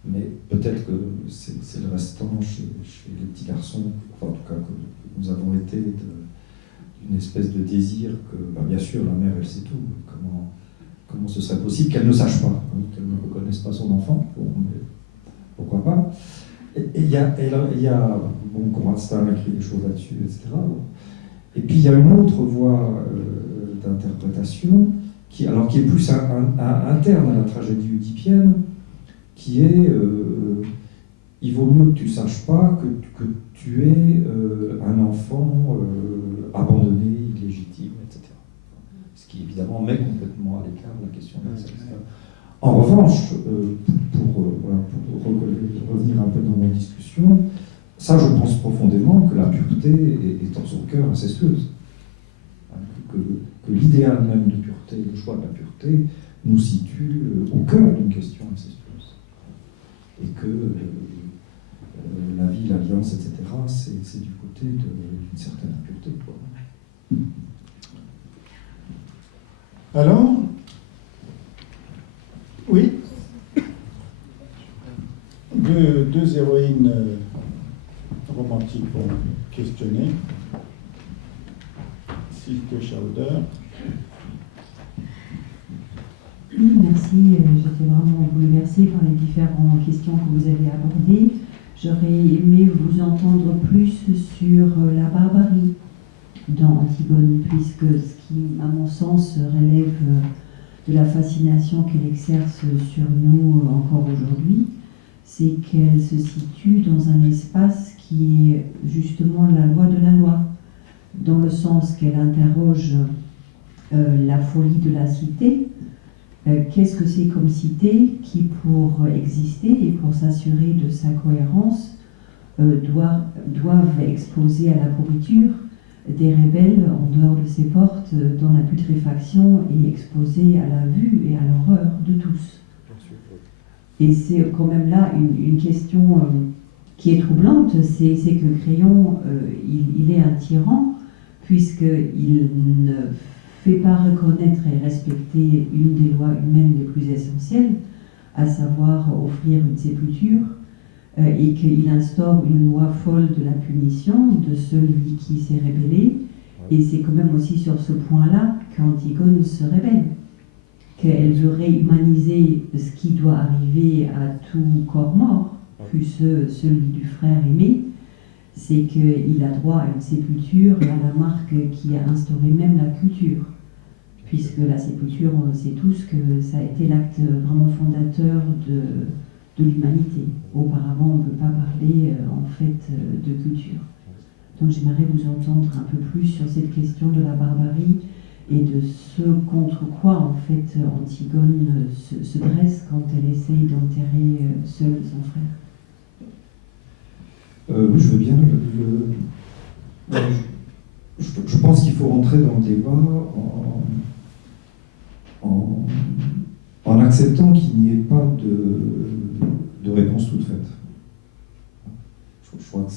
Mais peut-être que c'est le restant chez les petits garçons, enfin, en tout cas que nous avons été d'une espèce de désir que, bien sûr, la mère, elle sait tout. Comment ce serait possible qu'elle ne sache pas, hein, qu'elle ne reconnaisse pas son enfant. Bon, mais pourquoi pas. Et il y a Conradstein a écrit des choses là-dessus, etc. Et puis il y a une autre voie d'interprétation qui est plus interne à la tragédie oedipienne, qui est il vaut mieux que tu saches pas que tu es un enfant abandonné, illégitime, etc. Ce qui évidemment met complètement à l'écart la question de l'inceste. En revanche, pour revenir un peu dans nos discussions, ça je pense profondément que la pureté est en son cœur incestueuse. Que l'idéal même de pureté, le choix de la pureté, nous situe au cœur d'une question incestueuse. Et que la vie, l'alliance, etc., c'est du côté d'une certaine impureté. Alors, oui, deux héroïnes romantiques pour questionner. Silke Schauder. Oui, merci. J'étais vraiment bouleversée par les différentes questions que vous avez abordées. J'aurais aimé vous entendre plus sur la barbarie dans Antigone, puisque ce qui, à mon sens, relève de la fascination qu'elle exerce sur nous encore aujourd'hui, c'est qu'elle se situe dans un espace qui est justement la loi de la loi, dans le sens qu'elle interroge la folie de la cité. Qu'est-ce que c'est comme cité qui, pour exister et pour s'assurer de sa cohérence, doivent exposer à la pourriture des rebelles en dehors de ses portes, dans la putréfaction, et exposés à la vue et à l'horreur de tous. Et c'est quand même là une question qui est troublante, c'est que Créon, il est un tyran, puisqu'il ne fait pas reconnaître et respecter une des lois humaines les plus essentielles, à savoir offrir une sépulture, et qu'il instaure une loi folle de la punition de celui qui s'est rébellé. Et c'est quand même aussi sur ce point-là qu'Antigone se révèle, qu'elle veut réhumaniser ce qui doit arriver à tout corps mort, fût-ce celui du frère aimé, c'est qu'il a droit à une sépulture et à la marque qui a instauré même la culture. Puisque la sépulture, on sait tous que ça a été l'acte vraiment fondateur de l'humanité. Auparavant, on ne peut pas parler en fait de culture. Donc j'aimerais vous entendre un peu plus sur cette question de la barbarie et de ce contre quoi en fait Antigone se dresse quand elle essaye d'enterrer seule son frère. Oui, je veux bien. Je pense qu'il faut rentrer dans le débat en acceptant qu'il n'y ait pas de réponse toute faite. Je crois que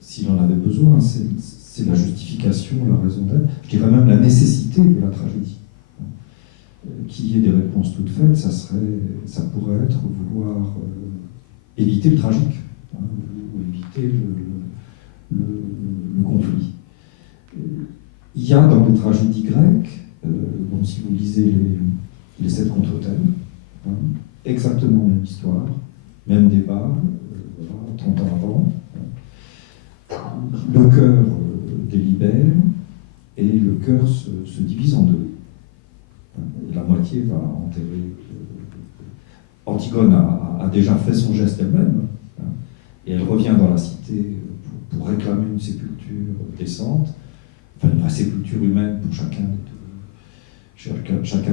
s'il en avait besoin, c'est la justification, la raison d'être, je dirais même la nécessité de la tragédie. Qu'il y ait des réponses toutes faites, ça pourrait être vouloir éviter le tragique, ou éviter le conflit. Il y a dans les tragédies grecques, bon, si vous lisez les 7 contre-thèmes, exactement même histoire, même débat, 30 ans avant. Le cœur délibère et le cœur se divise en deux. Et la moitié va enterrer. Antigone a déjà fait son geste elle-même, et elle revient dans la cité pour réclamer une sépulture décente, enfin une vraie sépulture humaine pour chacun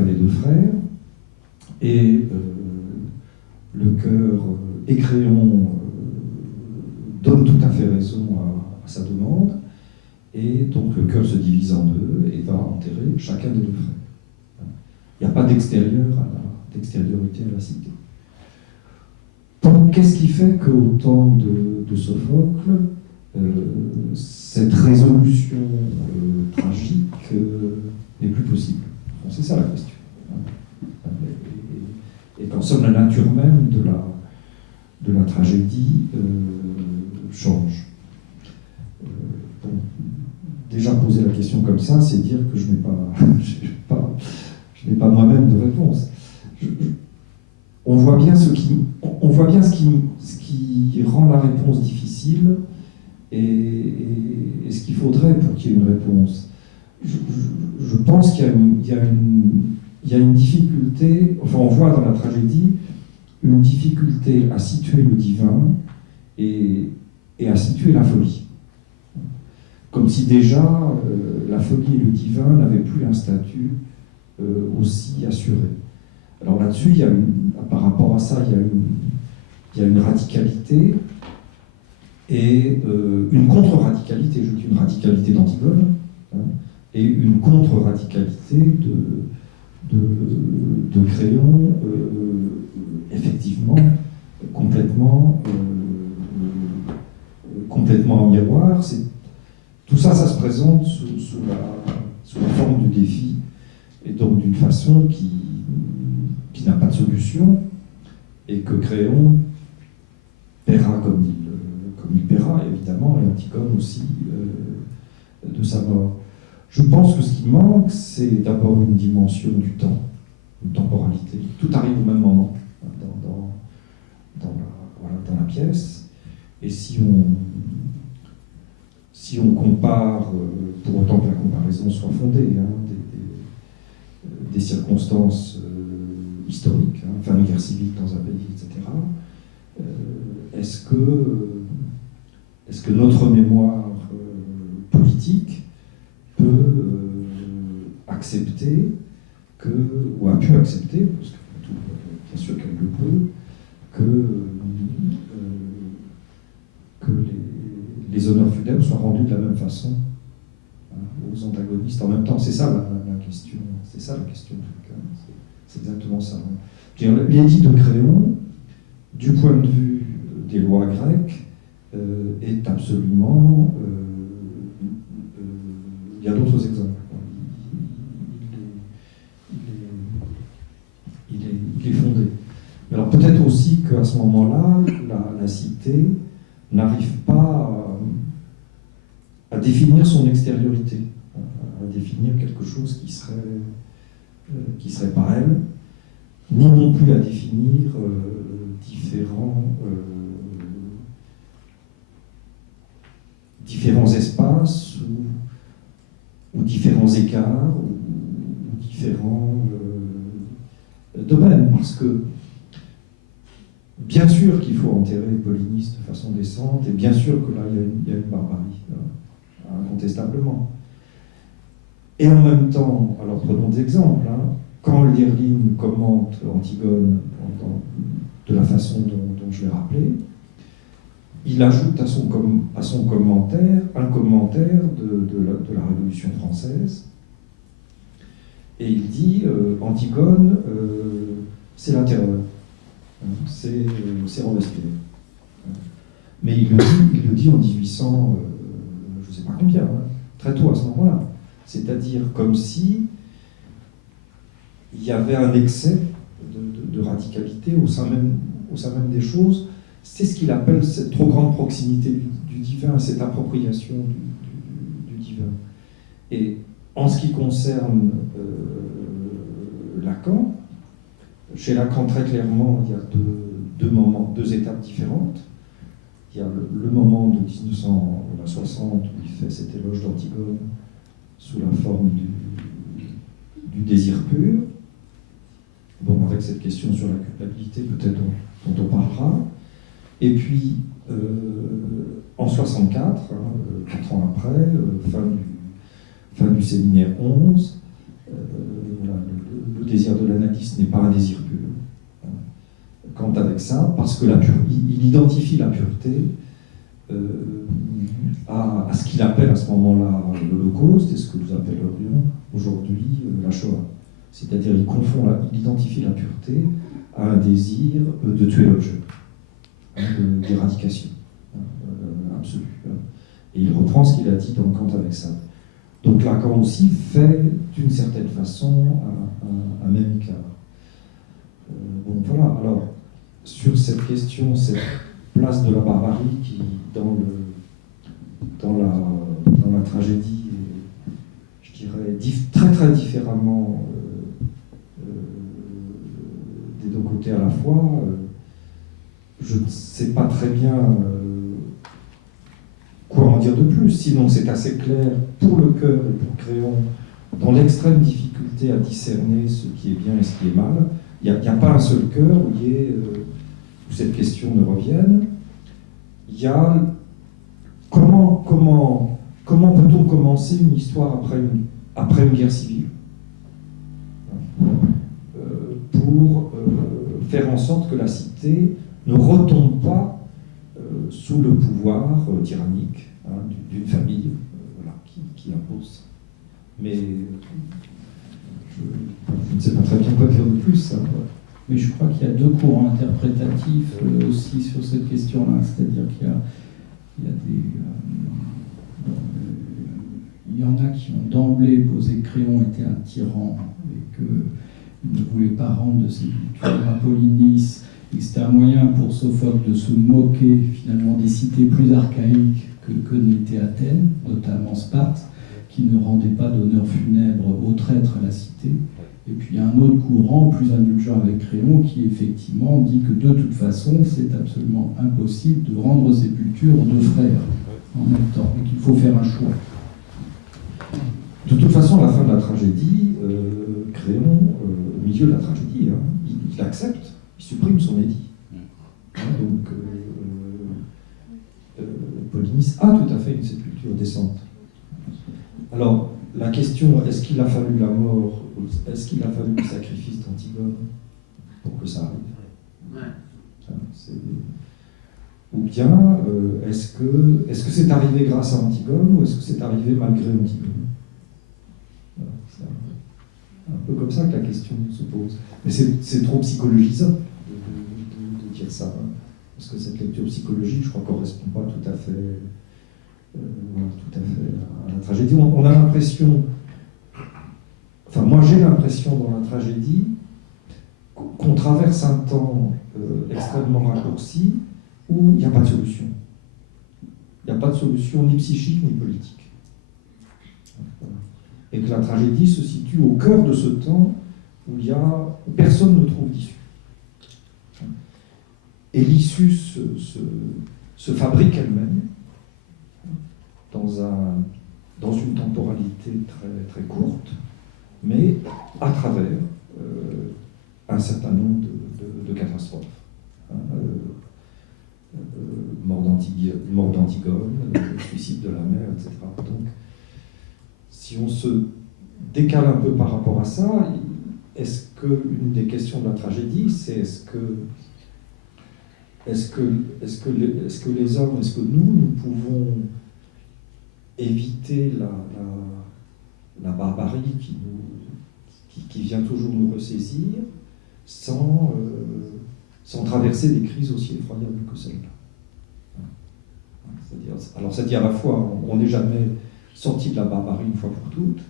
des deux frères. Et le cœur et Créon donne tout à fait raison à sa demande, et donc le cœur se divise en deux et va enterrer chacun des deux frères. Il n'y a pas d'extériorité à la cité. Donc, qu'est-ce qui fait qu'au temps de Sophocle, cette résolution tragique n'est plus possible? Bon, c'est ça la question. Et qu'en somme, la nature même de la tragédie change. Bon, déjà poser la question comme ça, c'est dire que je n'ai pas moi-même de réponse. On voit bien ce qui rend la réponse difficile et ce qu'il faudrait pour qu'il y ait une réponse. Je pense qu'il y a une difficulté, enfin on voit dans la tragédie une difficulté à situer le divin et à situer la folie. Comme si déjà la folie et le divin n'avaient plus un statut aussi assuré. Alors là-dessus, par rapport à ça, il y a une radicalité et une contre-radicalité. Je dis une radicalité d'Antigone, et une contre-radicalité de Créon, effectivement, complètement en miroir. Tout ça, ça se présente sous la forme du défi, et donc d'une façon qui n'a pas de solution, et que Créon paiera comme il paiera, évidemment, et Antigone aussi, de sa mort. Je pense que ce qui manque, c'est d'abord une dimension du temps, une temporalité. Tout arrive au même moment dans la pièce, et si on compare, pour autant que la comparaison soit fondée, des circonstances historiques, enfin une guerre civile dans un pays, etc., est-ce que notre mémoire politique peut accepter ou a pu accepter, parce que bien sûr qu'elle le peut, que les honneurs funèbres soient rendus de la même façon aux antagonistes en même temps. C'est ça la question. C'est ça la question. C'est exactement ça. L'édit de Créon, du point de vue des lois grecques, est absolument y a d'autres exemples. Il est fondé. Mais alors peut-être aussi qu'à ce moment-là, la cité n'arrive pas à définir son extériorité, à définir quelque chose qui serait pas elle, ni non plus à définir différents espaces ou différents écarts ou différents domaines, parce que bien sûr qu'il faut enterrer Polynice de façon décente, et bien sûr que là il y a une barbarie, incontestablement. Et en même temps, alors prenons des exemples, quand Lyrline commente Antigone de la façon dont je l'ai rappelé, il ajoute à son commentaire un commentaire de la Révolution française, et il dit Antigone, c'est la terreur, c'est Robespierre. Mais il le dit en 1800, je ne sais pas combien, très tôt à ce moment-là. C'est-à-dire comme si il y avait un excès de radicalité au sein même des choses. C'est ce qu'il appelle cette trop grande proximité du divin, cette appropriation du divin. Et en ce qui concerne Lacan, chez Lacan, très clairement, il y a deux étapes différentes. Il y a le moment de 1960 où il fait cet éloge d'Antigone sous la forme du désir pur. Bon, avec cette question sur la culpabilité, peut-être dont on parlera. Et puis, en 64, 4 ans après, fin du séminaire 11, voilà, le désir de l'analyste n'est pas un désir pur. Quant avec ça, parce que il identifie la pureté à ce qu'il appelle à ce moment-là l'Holocauste, et ce que nous appellerions aujourd'hui la Shoah. C'est-à-dire il identifie la pureté à un désir de tuer l'objet, d'éradication absolue. Et il reprend ce qu'il a dit dans Kant avec ça. Donc Lacan aussi fait d'une certaine façon un même écart. Bon voilà, alors sur cette question, cette place de la barbarie qui dans la tragédie est, je dirais, très très différemment des deux côtés à la fois, je ne sais pas très bien quoi en dire de plus, sinon c'est assez clair pour le cœur et pour Créon, dans l'extrême difficulté à discerner ce qui est bien et ce qui est mal. Il n'y a pas un seul cœur où cette question ne revienne. Il y a comment peut-on commencer une histoire après une guerre civile pour faire en sorte que la cité ne retombe pas sous le pouvoir tyrannique d'une famille voilà, qui impose ça. Mais je ne sais pas très bien quoi dire de plus. Hein. Mais je crois qu'il y a deux courants interprétatifs aussi sur cette question-là. C'est-à-dire qu'il y a il y en a qui ont d'emblée posé que Créon était un tyran et qu'il ne voulait pas rendre de sépulture à Polynice, et que c'était un moyen pour Sophocle de se moquer finalement des cités plus archaïques que n'était Athènes, notamment Sparte, qui ne rendait pas d'honneur funèbre aux traîtres à la cité. Et puis il y a un autre courant, plus indulgent avec Créon, qui effectivement dit que de toute façon, c'est absolument impossible de rendre sépulture aux deux frères en même temps, et qu'il faut faire un choix. De toute façon, à la fin de la tragédie, Créon, au milieu de la tragédie, il accepte, il supprime son édit. Donc, Polynice a tout à fait une sépulture décente. Alors, la question, est-ce qu'il a fallu la mort, est-ce qu'il a fallu le sacrifice d'Antigone pour que ça arrive? Ou bien, est-ce que c'est arrivé grâce à Antigone ou est-ce que c'est arrivé malgré Antigone? C'est un peu comme ça que la question se pose. Mais c'est trop psychologisant de dire ça, parce que cette lecture psychologique, je crois, ne correspond pas tout à fait voilà, tout à fait, à la tragédie. On a l'impression, enfin moi j'ai l'impression dans la tragédie qu'on traverse un temps extrêmement raccourci où il n'y a pas de solution. Il n'y a pas de solution ni psychique ni politique. Voilà. Et que la tragédie se situe au cœur de ce temps où personne ne trouve d'issue. Et l'issue se fabrique elle-même dans une temporalité très, très courte, mais à travers un certain nombre de catastrophes. Mort d'Antigone, suicide de la mère, etc. Donc, si on se décale un peu par rapport à ça, est-ce qu'une des questions de la tragédie, c'est est-ce que les hommes, est-ce que nous pouvons éviter la barbarie qui vient toujours nous ressaisir sans traverser des crises aussi effroyables que celle-là. C'est-à-dire à la fois, on n'est jamais sorti de la barbarie une fois pour toutes,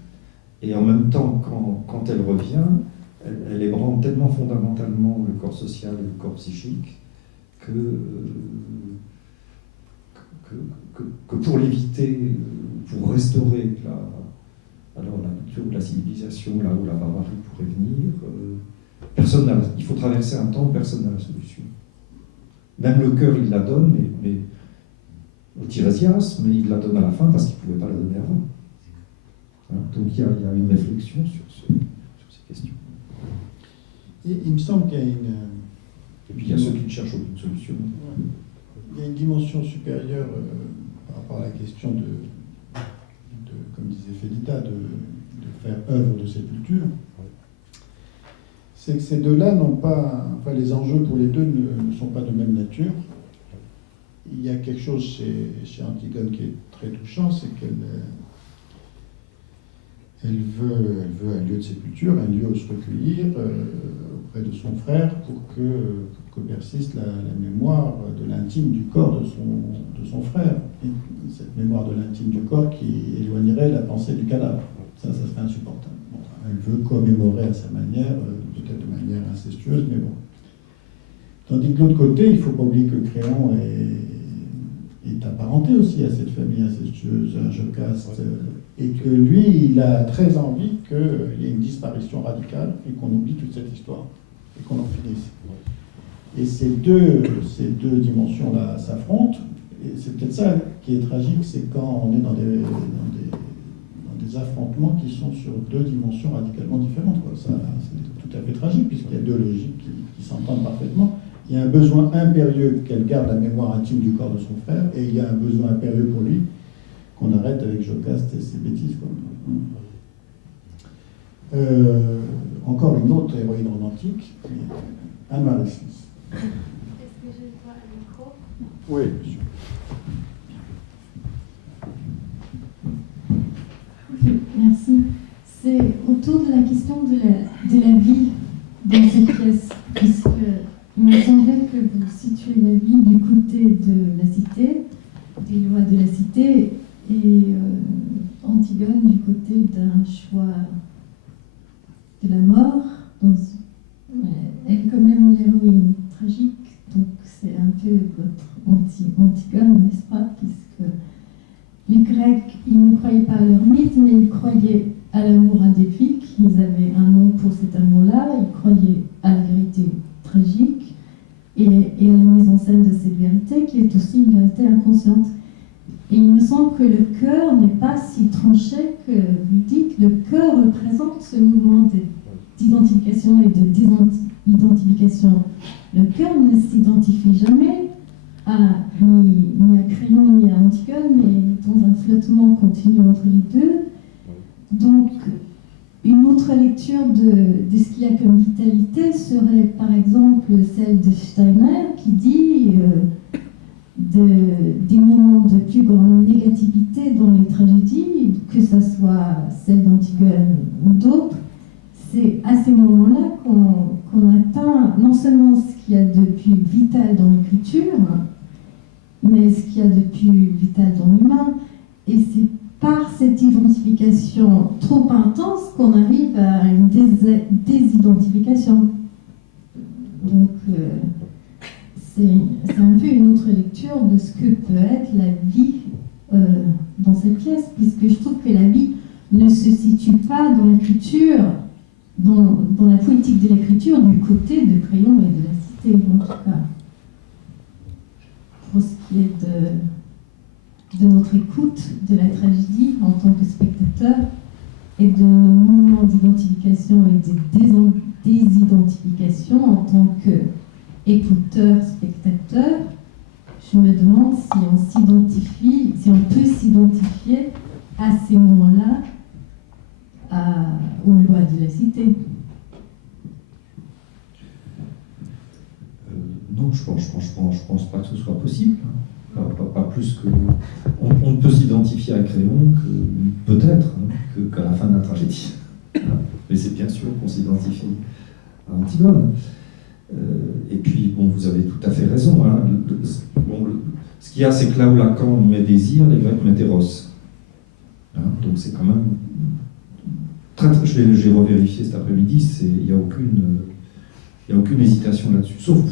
et en même temps, quand elle revient, elle ébranle tellement fondamentalement le corps social et le corps psychique que pour l'éviter, pour restaurer la nature de la civilisation, là où la barbarie pourrait venir, il faut traverser un temps où personne n'a la solution. Même le cœur, il la donne, mais au Tiresias, mais il la donne à la fin parce qu'il ne pouvait pas la donner avant. Hein, donc il y a une réflexion sur ces questions. Et il me semble qu'il y a Et puis il y a ceux qui ne cherchent aucune solution. Il y a une dimension supérieure par rapport à la question de comme disait Félida, de faire œuvre de sépulture. C'est que ces deux-là n'ont pas, enfin les enjeux pour les deux ne sont pas de même nature. Il y a quelque chose chez Antigone qui est très touchant, c'est qu'elle veut un lieu de sépulture, un lieu où se recueillir auprès de son frère pour que persiste la mémoire de l'intime du corps de son frère. Et cette mémoire de l'intime du corps qui éloignerait la pensée du cadavre. Ça serait insupportable. Bon, elle veut commémorer à sa manière, peut-être de manière incestueuse, mais bon. Tandis que de l'autre côté, il ne faut pas oublier que Créon est apparenté aussi à cette famille incestueuse, à Jocaste, et que lui, il a très envie qu'il y ait une disparition radicale et qu'on oublie toute cette histoire et qu'on en finisse. Et ces deux dimensions-là s'affrontent, et c'est peut-être ça qui est tragique, c'est quand on est dans des affrontements qui sont sur deux dimensions radicalement différentes. Ça, c'est tout à fait tragique, puisqu'il y a deux logiques qui s'entendent parfaitement. Il y a un besoin impérieux qu'elle garde la mémoire intime du corps de son frère, et il y a un besoin impérieux pour lui qu'on arrête avec Jocaste et ses bêtises. Encore une autre héroïne romantique, Anne-Marie Smith. Est-ce que je vois un micro? Oui, bien sûr. Ok, merci. C'est autour de la question de la vie dans cette pièce, puisque il me semblait que vous situez la vie du côté de la cité, des lois de la cité, et Antigone du côté d'un choix de la mort. Donc, elle est quand même l'héroïne tragique, donc c'est un peu votre Antigone, n'est-ce pas? Puisque les Grecs, ils ne croyaient pas à leur mythe, mais ils croyaient à l'amour adépique, ils avaient un nom pour cet amour-là, ils croyaient à la vérité tragique et à la mise en scène de cette vérité qui est aussi une vérité inconsciente. Et il me semble que le cœur n'est pas si tranché que vous dites. Le cœur représente ce mouvement d'identification et de désidentification. Le cœur ne s'identifie jamais ni à Créon ni à Antigone, mais dans un flottement continu entre les deux. Donc, une autre lecture de ce qu'il y a comme vitalité serait par exemple celle de Steiner qui dit des moments de plus grande négativité dans les tragédies, que ce soit celle d'Antigone ou d'autres, c'est à ces moments-là qu'on atteint non seulement ce qu'il y a de plus vital dans l'écriture, mais ce qu'il y a de plus vital dans l'humain. Et c'est par cette identification trop intense qu'on arrive à une désidentification. Donc, c'est un peu une autre lecture de ce que peut être la vie dans cette pièce, puisque je trouve que la vie ne se situe pas dans l'écriture, dans la politique de l'écriture, du côté de Crayon et de la cité, en tout cas. Pour ce qui est de notre écoute de la tragédie en tant que spectateur et de nos mouvements d'identification et de désidentification en tant qu'écouteur, spectateur, je me demande si on peut s'identifier à ces moments-là aux lois de la cité. Non, je pense pas que ce soit possible. Pas plus que... On ne peut s'identifier à Créon que peut-être qu'à la fin de la tragédie. Mais c'est bien sûr qu'on s'identifie à Antigone. Et puis, bon, vous avez tout à fait raison. Hein. Ce qu'il y a, c'est que là où Lacan met désir, les Grecs mettent éros. Hein, donc c'est quand même... J'ai revérifié cet après-midi, il n'y a aucune hésitation là-dessus, sauf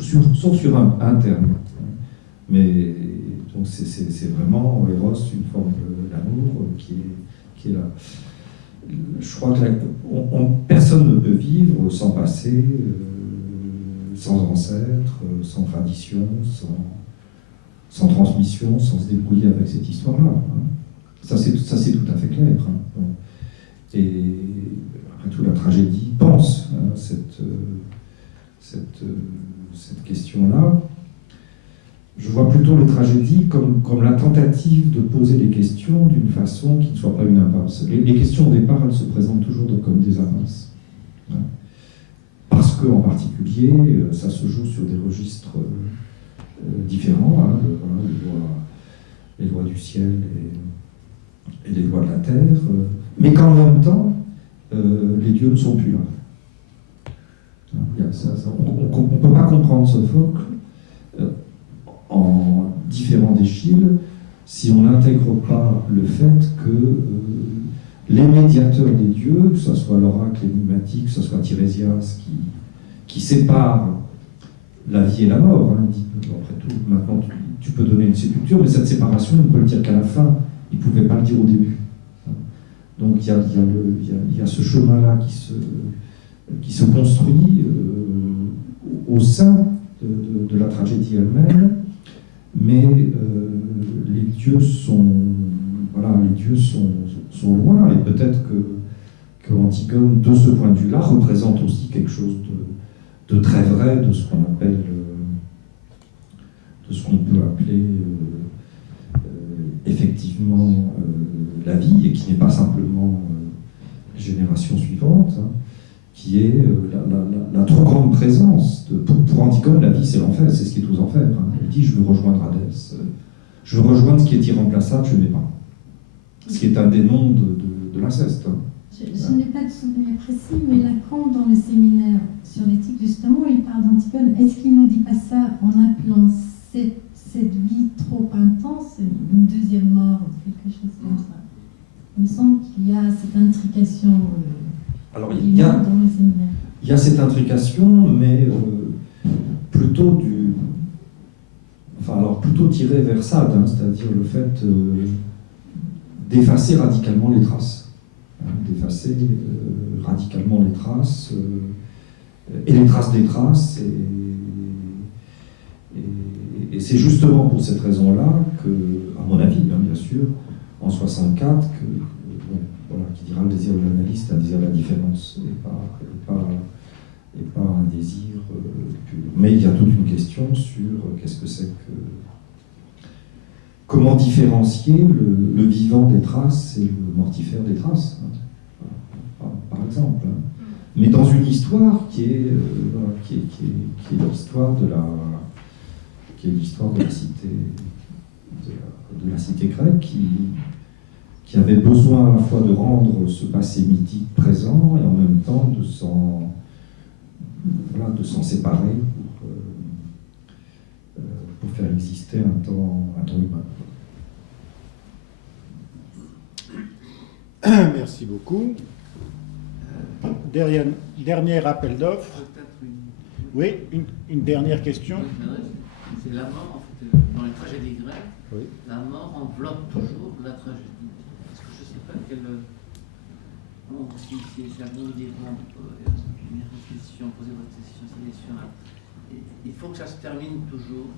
sur un terme. Mais donc c'est vraiment Eros, une forme d'amour qui est là. Je crois que personne ne peut vivre sans passé, sans ancêtre, sans tradition, sans transmission, sans se débrouiller avec cette histoire-là. Hein. Ça c'est tout à fait clair. Hein. Et après tout, la tragédie pense cette question-là. Je vois plutôt les tragédies comme la tentative de poser les questions d'une façon qui ne soit pas une impasse. Les questions au départ, elles se présentent toujours comme des impasses. Hein. Parce qu'en particulier, ça se joue sur des registres différents, hein, les lois du ciel et les lois de la terre, mais qu'en même temps, les dieux ne sont plus là. On ne peut pas comprendre Sophocle en différent d'Échille si on n'intègre pas le fait que les médiateurs des dieux, que ce soit l'oracle énigmatique, que ce soit Tirésias qui sépare la vie et la mort, hein, dit, après tout, maintenant tu peux donner une sépulture, mais cette séparation, on ne peut le dire qu'à la fin, il ne pouvait pas le dire au début. Donc il y a ce chemin-là qui se construit au sein de la tragédie elle-même, mais les dieux sont loin, et peut-être que Antigone, de ce point de vue-là, représente aussi quelque chose de très vrai de ce qu'on appelle, de ce qu'on peut appeler effectivement la vie, et qui n'est pas simplement les générations suivantes, hein, qui est la trop grande présence. Pour Antigone, la vie c'est l'enfer, c'est ce qui est aux enfers. Hein. Il dit: je veux rejoindre Hadès, je veux rejoindre ce qui est irremplaçable, je n'ai pas. Ce qui est un des noms de l'inceste. Hein. Je n'ai pas de souvenir précis, mais Lacan, dans le séminaire sur l'éthique, justement, il parle d'Antigone. Est-ce qu'il ne dit pas ça en appelant cette vie trop intense une deuxième mort, quelque chose comme ça? Il me semble qu'il y a cette intrication. Alors, il y a cette intrication, mais plutôt tirée vers Sade, hein, c'est-à-dire le fait d'effacer radicalement les traces. Radicalement les traces, et les traces des traces. Et c'est justement pour cette raison-là que, à mon avis, hein, bien sûr, en 64, qui dira le désir de l'analyste, un désir de la différence, et pas un désir pur. Mais il y a toute une question sur qu'est-ce que c'est que... Comment différencier le vivant des traces et le mortifère des traces, hein, par exemple. Hein. Mais dans une histoire qui est l'histoire de la cité, de la cité grecque, qui avait besoin à la fois de rendre ce passé mythique présent et en même temps de s'en séparer pour faire exister un temps humain. Merci beaucoup. Dernier appel d'offres. Oui, une dernière question. C'est la mort, en fait, dans les tragédies grecques, Oui. la mort enveloppe toujours la tragédie. Parce que je ne sais pas quelle. Comment si c'est à vous de dire, une question, poser votre question, il faut que ça se termine toujours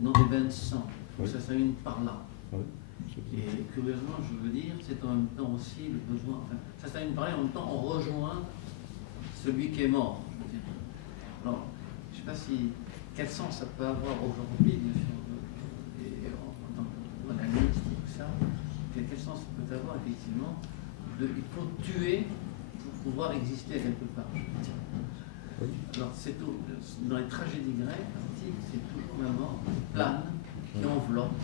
dans des bains de sang. Il faut que ça se termine par là. Oui. Et curieusement, je veux dire, c'est en même temps aussi le besoin. Enfin, ça se termine par là et en même temps on rejoint celui qui est mort. Je veux dire. Alors, je ne sais pas quel sens ça peut avoir aujourd'hui, bien sûr, et en analyse, tout ça. Quel sens ça peut avoir, effectivement, il faut tuer pour pouvoir exister quelque part. Je veux dire. Alors, c'est tout. Dans les tragédies grecques, antiques, c'est toujours la mort plane qui enveloppe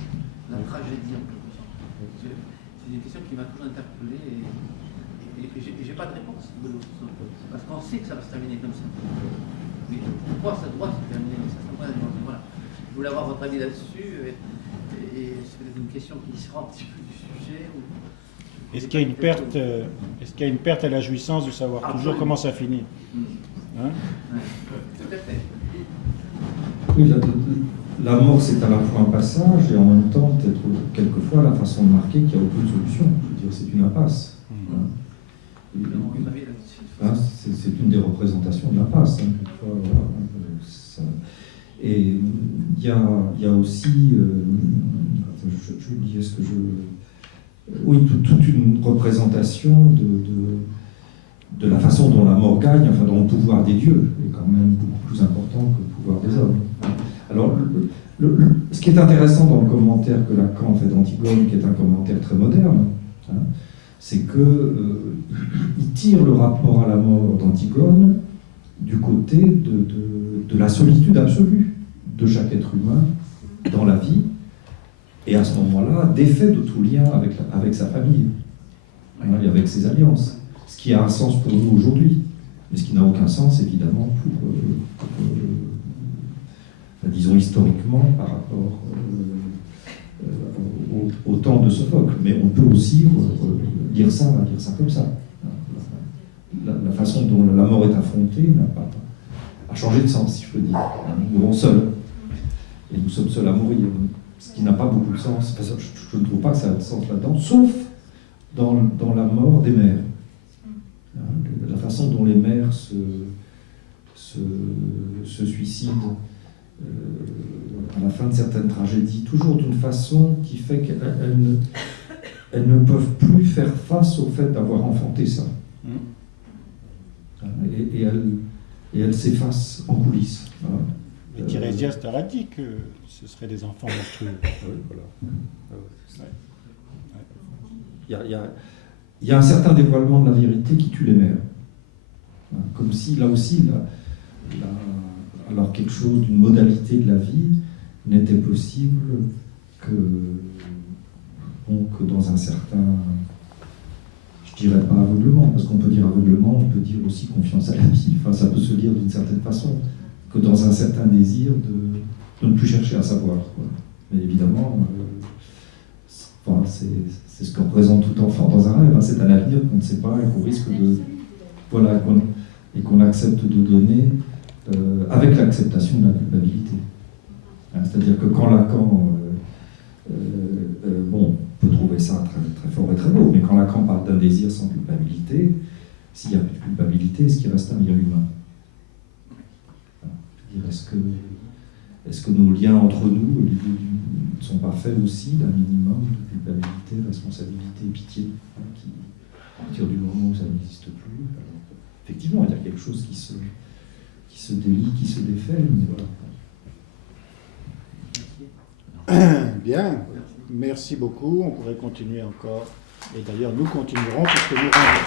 la tragédie en quelque sorte. C'est une question qui m'a toujours interpellé et j'ai pas de réponse. Parce qu'on sait que ça va se terminer comme ça. Mais pourquoi ça doit se terminer comme ça? Voilà. Je voulais avoir votre avis là-dessus et c'est peut-être une question qui sort un petit peu du sujet. Est-ce qu'il y a une perte à la jouissance de savoir toujours comment ça finit? Hein? Tout à fait. Oui, la mort, c'est à la fois un passage et en même temps, peut-être quelquefois, la façon de marquer qu'il n'y a aucune solution. Je veux dire, c'est une impasse. C'est une des représentations de l'impasse. Et il y a aussi, je dis, est-ce que oui, toute une représentation de la façon dont la mort gagne, enfin dont le pouvoir des dieux est quand même beaucoup plus important que le pouvoir des hommes. Alors, ce qui est intéressant dans le commentaire que Lacan fait d'Antigone, qui est un commentaire très moderne, c'est qu'il tire le rapport à la mort d'Antigone du côté de la solitude absolue de chaque être humain dans la vie, et à ce moment-là, défait de tout lien avec sa famille, et avec ses alliances. Ce qui a un sens pour nous aujourd'hui, mais ce qui n'a aucun sens, évidemment, disons historiquement, par rapport au temps de Sophocle. Mais on peut aussi lire ça comme ça. La façon dont la mort est affrontée a changé de sens, si je peux dire. Nous mourons seuls, et nous sommes seuls à mourir, ce qui n'a pas beaucoup de sens. Enfin, je ne trouve pas que ça a de sens là-dedans, sauf dans la mort des mères. La façon dont les mères se suicident à la fin de certaines tragédies, toujours d'une façon qui fait qu'elles ne peuvent plus faire face au fait d'avoir enfanté ça. Et elles s'effacent en coulisses. Voilà. Mais Tirésias t'aurait dit que ce seraient des enfants monstrueux. Oui, voilà. Il y a un certain dévoilement de la vérité qui tue les mères. Comme si, là aussi, alors quelque chose d'une modalité de la vie n'était possible que dans un certain, je dirais pas aveuglement, parce qu'on peut dire aveuglement, on peut dire aussi confiance à la vie, enfin ça peut se dire d'une certaine façon, que dans un certain désir de ne plus chercher à savoir, quoi. Mais évidemment, c'est ce que représente tout enfant dans un rêve, c'est un avenir qu'on ne sait pas et qu'on risque de... Voilà, et qu'on accepte de donner avec l'acceptation de la culpabilité. C'est-à-dire que quand Lacan, on peut trouver ça très, très fort et très beau, mais quand Lacan parle d'un désir sans culpabilité, s'il n'y a plus de culpabilité, est-ce qu'il reste un lien humain? Est-ce que nos liens entre nous ne sont pas faits aussi d'un minimum de culpabilité, responsabilité, pitié, qui, à partir du moment où ça n'existe plus, alors, effectivement, il y a quelque chose qui se délie, qui se défait, mais voilà. Bien, merci beaucoup. On pourrait continuer encore. Et d'ailleurs, nous continuerons puisque nous rendons